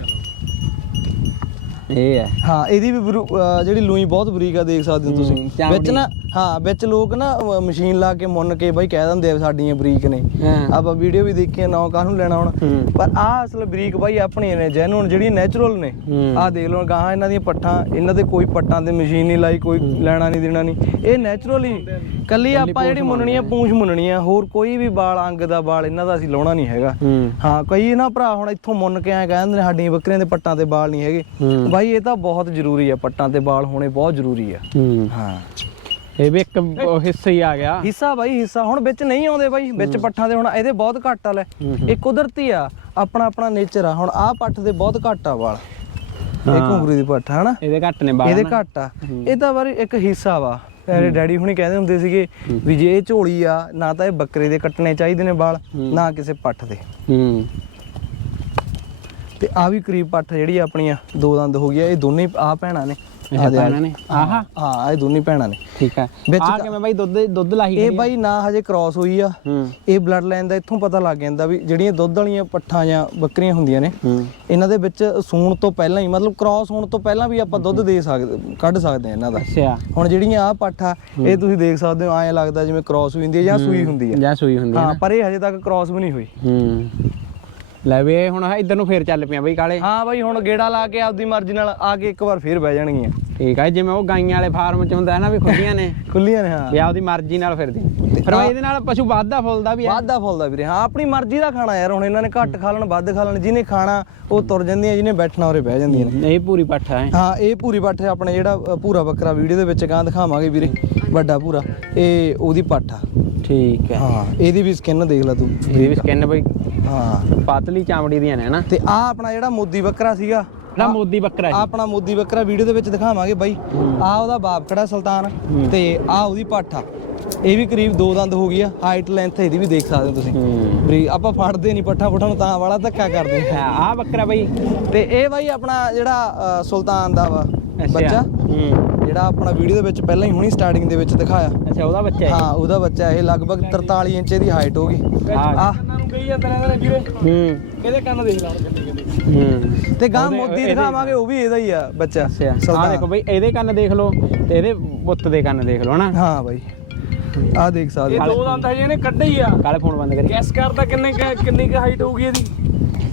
ਇਹ ਹੈ। ਹਾਂ ਇਹਦੀ ਵੀ ਬਰੂ- ਅਹ ਜਿਹੜੀ ਲੂਈ ਬਹੁਤ ਬਰੀਕ ਆ ਦੇਖ ਸਕਦੇ ਹੋ ਤੁਸੀਂ। ਚਾਮੜੀ। ਵਿੱਚ ਨਾ ਹਾਂ ਵਿੱਚ ਲੋਕ ਨਾ ਅਹ ਮਸ਼ੀਨ ਲਾ ਕੇ ਮੁੰਨ ਕੇ ਬਾਈ ਕਹਿ ਦਿੰਦੇ ਆ ਵੀ ਸਾਡੀਆਂ ਬਰੀਕ ਨੇ। ਹਾਂ। ਆਪਾਂ ਵੀਡੀਓ ਵੀ ਦੇਖੀਆਂ ਨਾ ਕਾਹਨੂੰ ਲੈਣਾ ਹੁਣ। ਹੂੰ। ਪਰ ਆ ਅਸਲ ਬਰੀਕ ਬਾਈ ਆਪਣੀਆਂ ਨੇ ਜੈਨੂਨ ਜਿਹੜੀਆਂ ਨੈਚੁਰਲ ਨੇ। ਹੂੰ। ਦੇਖ ਲਓ ਗਾਂ ਇਹਨਾਂ ਦੀਆਂ ਪੱਠਾਂ ਇਹਨਾਂ ਦੇ ਕੋਈ ਪੱਟਾਂ ਤੇ ਮਸ਼ੀਨ ਨਹੀਂ ਲਾਈ ਕੋਈ ਲੈਣਾ ਨਹੀਂ ਦੇਣਾ ਨਹੀਂ। ਇਹ ਨੈਚੁਰਲੀ ਕੱਲੀ ਆਪਾਂ ਜਿਹੜੀ ਮੁੰਨਣੀ ਆ ਪੂੰਛ ਮੁੰਨਣੀ ਆ। ਹੋਰ ਕੋਈ ਵੀ ਵਾਲ ਅੰਗ ਦਾ ਵਾਲ ਇਹਨਾਂ ਦਾ ਅਸੀਂ ਲਾਉਣਾ ਨਹੀਂ ਹੈਗਾ। ਹੂੰ। ਹਾਂ ਕਈ ਨਾ ਭਰਾ ਹੁਣ ਇੱਥੋਂ ਮੁੰਨ ਕੇ ਆਏ ਕਹਿੰਦੇ ਨੇ ਸਾਡੀਆਂ ਬੱਕਰੀਆਂ ਦੇ ਪੱਟਾਂ ਤੇ ਵਾਲ ਨਹੀਂ ਹੈਗੇ। ਹੂੰ। ਬਾਈ ਇਹ ਤਾਂ ਬਹੁਤ ਜ਼ਰੂਰੀ ਆ ਪੱਟਾਂ ਤੇ ਵਾਲ ਹੋਣੇ ਬਹੁਤ ਜ਼ਰੂਰੀ ਆ ਹੂੰ। ਹਾਂ। ਇਹ ਵੀ ਇੱਕ ਉਹ ਹਿੱਸਾ ਹੀ ਆ ਗਿਆ। ਹਿੱਸਾ ਬਾਈ ਹਿੱਸਾ। ਹੁਣ ਵਿੱਚ ਨਹੀਂ ਆਉਂਦੇ ਬਾਈ ਵਿੱਚ ਪੱਠਾਂ ਦੇ ਹੁਣ ਇਹਦੇ ਬਹੁਤ ਘੱਟ ਆ ਲੈ ਇਹ ਕੁਦਰਤੀ ਆ ਆਪਣਾ ਆਪਣਾ ਨੇਚਰ ਆ। ਹੁਣ ਆਹ ਪੱਠ ਦੇ ਬਹੁਤ ਘੱਟ ਆ ਵਾਲ। ਇਹ। ਘੁੰਗਰੀ ਦੀ ਪੱਠ ਹਨਾ? ਇਹਦੇ ਘੱਟ ਨੇ ਬਾਲ ਇਹਦੇ। ਘੱਟ ਆ। ਇਹ ਤਾਂ ਬਾਰੇ ਇੱਕ ਹਿੱਸਾ ਵਾ। ਮੇਰੇ ਡੈਡੀ ਹੁਣੀ ਕਹਿੰਦੇ ਹੁੰਦੇ ਸੀਗੇ ਵੀ ਜੇ ਇਹ ਝੋਲੀ ਆ ਨਾ ਤਾਂ ਇਹ ਬੱਕਰੇ ਦੇ ਕੱਟਣੇ ਚਾਹੀਦੇ ਨੇ ਵਾਲ ਨਾ ਕਿਸੇ ਪੱਠ ਦੇ। ਹੂੰ। ਤੇ ਆ ਵੀ ਕਰੀਬ ਪੱਠ ਜਿਹੜੀ ਆਪਣੀਆਂ ਦੋ ਦੰਦ ਹੋ ਗਿਆ ਇਹ ਦੋਨੇ ਆ ਭੈਣਾਂ ਨੇ। ਅੱਛਾ ਆਹ ਦੇ ਭੈਣਾਂ ਨੇ? ਆਹਾ? ਹਾਂ ਇਹ ਦੋਨੇ ਭੈਣਾਂ ਨੇ। ਠੀਕ ਹੈ। ਵਿੱਚ ਆ ਤਾਂ- ਕਿਵੇਂ ਬਾਈ ਦੁੱਧ ਦੁੱਧ ਲਾਹੀ ਇਹ ਬਾਈ ਨਾ ਹਜੇ ਕ੍ਰਾਸ ਹੋਈ ਆ। ਹੂੰ। ਇਹ ਬਲੱਡ ਲਾਈਨ ਦਾ ਇੱਥੋਂ ਪਤਾ ਲੱਗ ਜਾਂਦਾ ਵੀ ਜਿਹੜੀਆਂ ਦੁੱਧ ਵਾਲੀਆਂ ਪੱਠਾਂ ਜਾਂ ਬੱਕਰੀਆਂ ਹੁੰਦੀਆਂ ਨੇ ਇਹਨਾਂ ਦੇ ਵਿੱਚ ਸੂਣ ਤੋਂ ਪਹਿਲਾਂ ਹੀ ਮਤਲਬ ਕ੍ਰਾਸ ਹੋਣ ਤੋਂ ਪਹਿਲਾਂ ਵੀ ਆਪਾਂ ਦੁੱਧ ਦੇ ਸਕਦੇ ਕੱਢ ਸਕਦੇ ਆ ਇਹਨਾਂ ਦਾ। ਅੱਛਾ। ਹੁਣ ਜਿਹੜੀਆਂ ਆ ਪੱਠਾ ਇਹ ਤੁਸੀਂ ਦੇਖ ਸਕਦੇ ਹੋ ਐਂ ਲੱਗਦਾ ਜਿਵੇਂ ਕ੍ਰਾਸ ਹੋਈ ਹੁੰਦੀ ਹੈ ਜਾਂ ਸੂਈ ਹੁੰਦੀ ਹੈ ਜਾਂ ਸੂਈ ਹੁੰਦੀ ਹੈ ਹਾਂ ਪਰ ਇਹ ਹਜੇ ਤੱਕ ਕ੍ਰਾਸ ਵੀ ਨਹੀਂ ਹੋਈ। ਹੂੰ। ਲੈ ਵੇ ਹੁਣ ਇਧਰ ਨੂੰ ਫੇਰ ਚੱਲ ਪਿਆ ਬਈ ਕਾਲੇ। ਹਾਂ ਬਾਈ ਹੁਣ ਗੇੜਾ ਲਾ ਕੇ ਆਪਦੀ ਮਰਜ਼ੀ ਨਾਲ ਆ ਕੇ ਇੱਕ ਵਾਰ ਫੇਰ ਬਹਿ ਜਾਣਗੀਆਂ। ਠੀਕ ਹੈ ਜਿਵੇਂ ਉਹ ਗਾਈਆਂ ਵਾਲੇ ਫਾਰਮ ਚ ਹੁੰਦਾ ਹੈ ਨਾ ਵੀ ਖੁੱਲੀਆਂ ਨੇ। ਖੁੱਲੀਆਂ ਨੇ ਹਾਂ। ਵੀ ਆਪਦੀ ਮਰਜ਼ੀ ਨਾਲ ਫਿਰਦੀ ਫਿਰ ਬਈ ਇਹਦੇ ਨਾਲ ਪਸ਼ੂ ਵੱਧਦਾ ਫੁੱਲਦਾ ਵੀ ਹੈ। ਵਾਧਾ ਫੁੱਲਦਾ ਵੀਰੇ ਹਾਂ ਆਪਣੀ ਮਰਜ਼ੀ ਦਾ ਖਾਣਾ ਯਾਰ ਹੁਣ ਇਹਨਾਂ ਨੇ ਘੱਟ ਖਾ ਲੈਣ ਵੱਧ ਖਾ ਲੈਣ ਜਿਹਨੇ ਖਾਣਾ ਉਹ ਤੁਰ ਜਾਂਦੀਆਂ ਜਿਹਨੇ ਬੈਠਣਾ ਉਰੇ ਬਹਿ ਜਾਂਦੀਆਂ ਨੇ। ਇਹ ਪੂਰੀ ਪੱਠਾ ਹੈ। ਹਾਂ ਇਹ ਪੂਰੀ ਪੱਠ ਹੈ ਆਪਣੇ ਜਿਹੜਾ ਭੂਰਾ ਬੱਕਰਾ ਵੀਡੀਓ ਦੇ ਵਿੱਚ ਗਾਂ ਦਿਖਾਵਾਂਗੇ ਵੀਰੇ ਵੱਡਾ ਭੂਰਾ। ਇਹ ਉਹਦੀ ਪੱਠ ਆ। ਠੀਕ ਹੈ। ਹਾਂ ਇਹਦੀ ਵੀ ਸਕਿਨ ਦੇਖ ਲੈ ਤੂੰ। ਇਹਦੀ ਵੀ ਸਕਿਨ ਬਈ। ਹਾਂ। ਪਾਤਲੀ ਚਾਮੜੀ ਦੀਆਂ ਨੇ ਨਾ। ਤੇ ਆ ਆਪਣਾ ਜਿਹੜਾ ਮੋਦੀ ਬੱਕਰਾ ਸੀਗਾ ਨਾ ਮੋਦੀ ਬੱਕਰਾ ਆ ਹੈ ਆਪਣਾ ਮੋਦੀ ਬੱਕਰਾ ਵੀਡੀਓ ਦੇ ਵਿੱਚ ਦਿਖਾਵਾਂਗੇ ਬਾਈ। ਆ ਉਹਦਾ ਬਾਪ ਖੜਾ ਸੁਲਤਾਨ ਤੇ ਆ ਉਹਦੀ ਪੱਠ ਆ। ਇਹ ਵੀ ਕਰੀਬ ਦੋ ਦੰਦ ਹੋ ਗਈ ਆ। ਹਾਈਟ ਲੈਂਥ ਇਹਦੀ ਵੀ ਦੇਖ ਸਕਦੇ ਹੋ ਤੁਸੀਂ। ਬਰੀ ਆਪਾਂ ਫੜਦੇ ਨਹੀਂ ਪੱਠਾ ਪੁੱਠਾ ਨੂੰ ਤਾਂ ਵਾਲਾ ਧੱਕਾ ਕਰਦੇ ਨੇ। ਆ ਬੱਕਰਾ ਬਈ। ਤੇ ਇਹ ਬਾਈ ਆਪਣਾ ਜਿਹੜਾ ਸੁਲਤਾਨ ਦਾ ਵਾ। ਬੱਚਾ। ਜਿਹੜਾ ਆਪਣਾ ਵੀਡੀਓ ਦੇ ਵਿੱਚ ਪਹਿਲਾਂ ਹੀ ਹੁਣੀ ਸਟਾਰਟਿੰਗ ਦੇ ਵਿੱਚ ਦਿਖਾਇਆ। ਅੱਛਾ ਉਹਦਾ ਬੱਚਾ ਹੈ। ਹਾਂ ਉਹਦਾ ਬੱਚਾ ਇਹ ਲਗਭਗ 43 ਇੰਚ ਦੀ ਹਾਈਟ ਹੋਗੀ ਹਾਂ। ਆ ਨੂੰ ਕਹੀ ਜਾਂਦੇ ਨੇ ਵੀਰੇ। ਹੂੰ। ਇਹਦੇ ਕੰਨ ਦੇਖ ਲਾ ਹੂੰ। ਤੇ ਗਾਂ ਮੋਦੀ ਦਿਖਾਵਾਂਗੇ ਉਹ ਵੀ ਇਹਦਾ ਹੀ ਆ ਬੱਚਾ ਅੱਛਾ। ਆ। ਦੇਖੋ ਬਈ ਇਹਦੇ ਕੰਨ ਦੇਖ ਲਓ ਤੇ ਇਹਦੇ ਬੁੱਤ ਦੇ ਕੰਨ ਦੇਖ ਲਓ ਨਾ ਹਾਂ ਬਾਈ। ਆ ਦੇਖ ਸਕਦੇ ਇਹ। ਦੋ ਦੰਦ ਹਜੇ ਇਹਨੇ ਕੱਢੇ ਹੀ ਆ। ਕਾਲੇ ਫੋਨ ਬੰਦ ਕਰੀ ਗੈਸ ਕਰਦਾ ਕਿੰਨੇ ਕਿੰਨੀ ਕੁ ਹਾਈਟ ਹੋਊਗੀ ਇਹਦੀ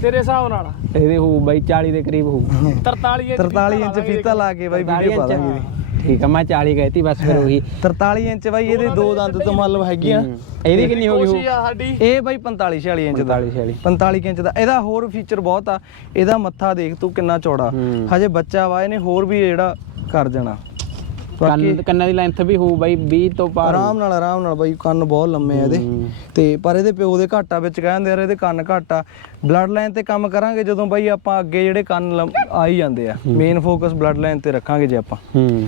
ਤੇਰੇ ਹਿਸਾਬ ਨਾਲ। ਇਹਦੇ ਹੋਊ ਬਾਈ 40 ਦੇ ਕਰੀਬ ਹੋਊ। 43 ਇੰਚ 43 ਇੰਚ ਫੀਤਾ ਲਾ ਕੇ ਬਾਈ 43 ਵੀਡੀਓ ਪਾ। ਦਾਂਗੇ ਠੀਕ ਆ ਮੈਂ 40 ਕਹਿਤੀ ਬਸ ਫਿਰ ਉਹੀ। 43 ਇੰਚ ਬਾਈ ਇਹਦੇ ਦੋ ਦੰਦ ਤੋਂ ਮਤਲਬ ਹੈਗੀਆਂ। ਇਹਦੀ ਕਿੰਨੀ ਹੋ ਗਈ ਸਾਡੀ। ਇਹ ਬਾਈ 45 46 ਇੰਚ ਦਾ। 45 46 45 ਇੰਚ ਦਾ। ਇਹਦਾ ਹੋਰ ਫੀਚਰ ਬਹੁਤ ਆ। ਇਹਦਾ ਮੱਥਾ ਦੇਖ ਤੂੰ ਕਿੰਨਾ ਚੌੜਾ। ਹਜੇ ਬੱਚਾ ਵਾ ਇਹਨੇ ਹੋਰ ਵੀ ਜਿਹੜਾ ਕਰ ਜਾਣਾ। ਕੰਨ ਕੰਨਾਂ ਦੀ ਲੈਂਥ ਵੀ ਹੋਊ ਬਾਈ 20 ਤੋਂ ਪਾਰ ਆਰਾਮ ਨਾਲ ਆਰਾਮ ਨਾਲ ਬਾਈ ਕੰਨ ਬਹੁਤ ਲੰਮੇ ਆ ਇਹਦੇ। ਤੇ ਪਰ ਇਹਦੇ ਪਿਓ ਦੇ ਘਾਟਾ ਵਿੱਚ ਕਹਿੰਦੇ ਯਾਰ ਇਹਦੇ ਕੰਨ ਘਾਟਾ। ਬਲੱਡ ਲਾਈਨ ਤੇ ਕੰਮ ਕਰਾਂਗੇ ਜਦੋਂ ਬਾਈ ਆਪਾਂ ਅੱਗੇ ਜਿਹੜੇ ਕੰਨ ਲੰਮ- ਆ ਹੀ ਜਾਂਦੇ ਆ। ਮੇਨ ਫੋਕਸ ਬਲੱਡ ਲਾਈਨ ਤੇ ਰੱਖਾਂਗੇ ਜੇ ਆਪਾਂ। ਹੂੰ।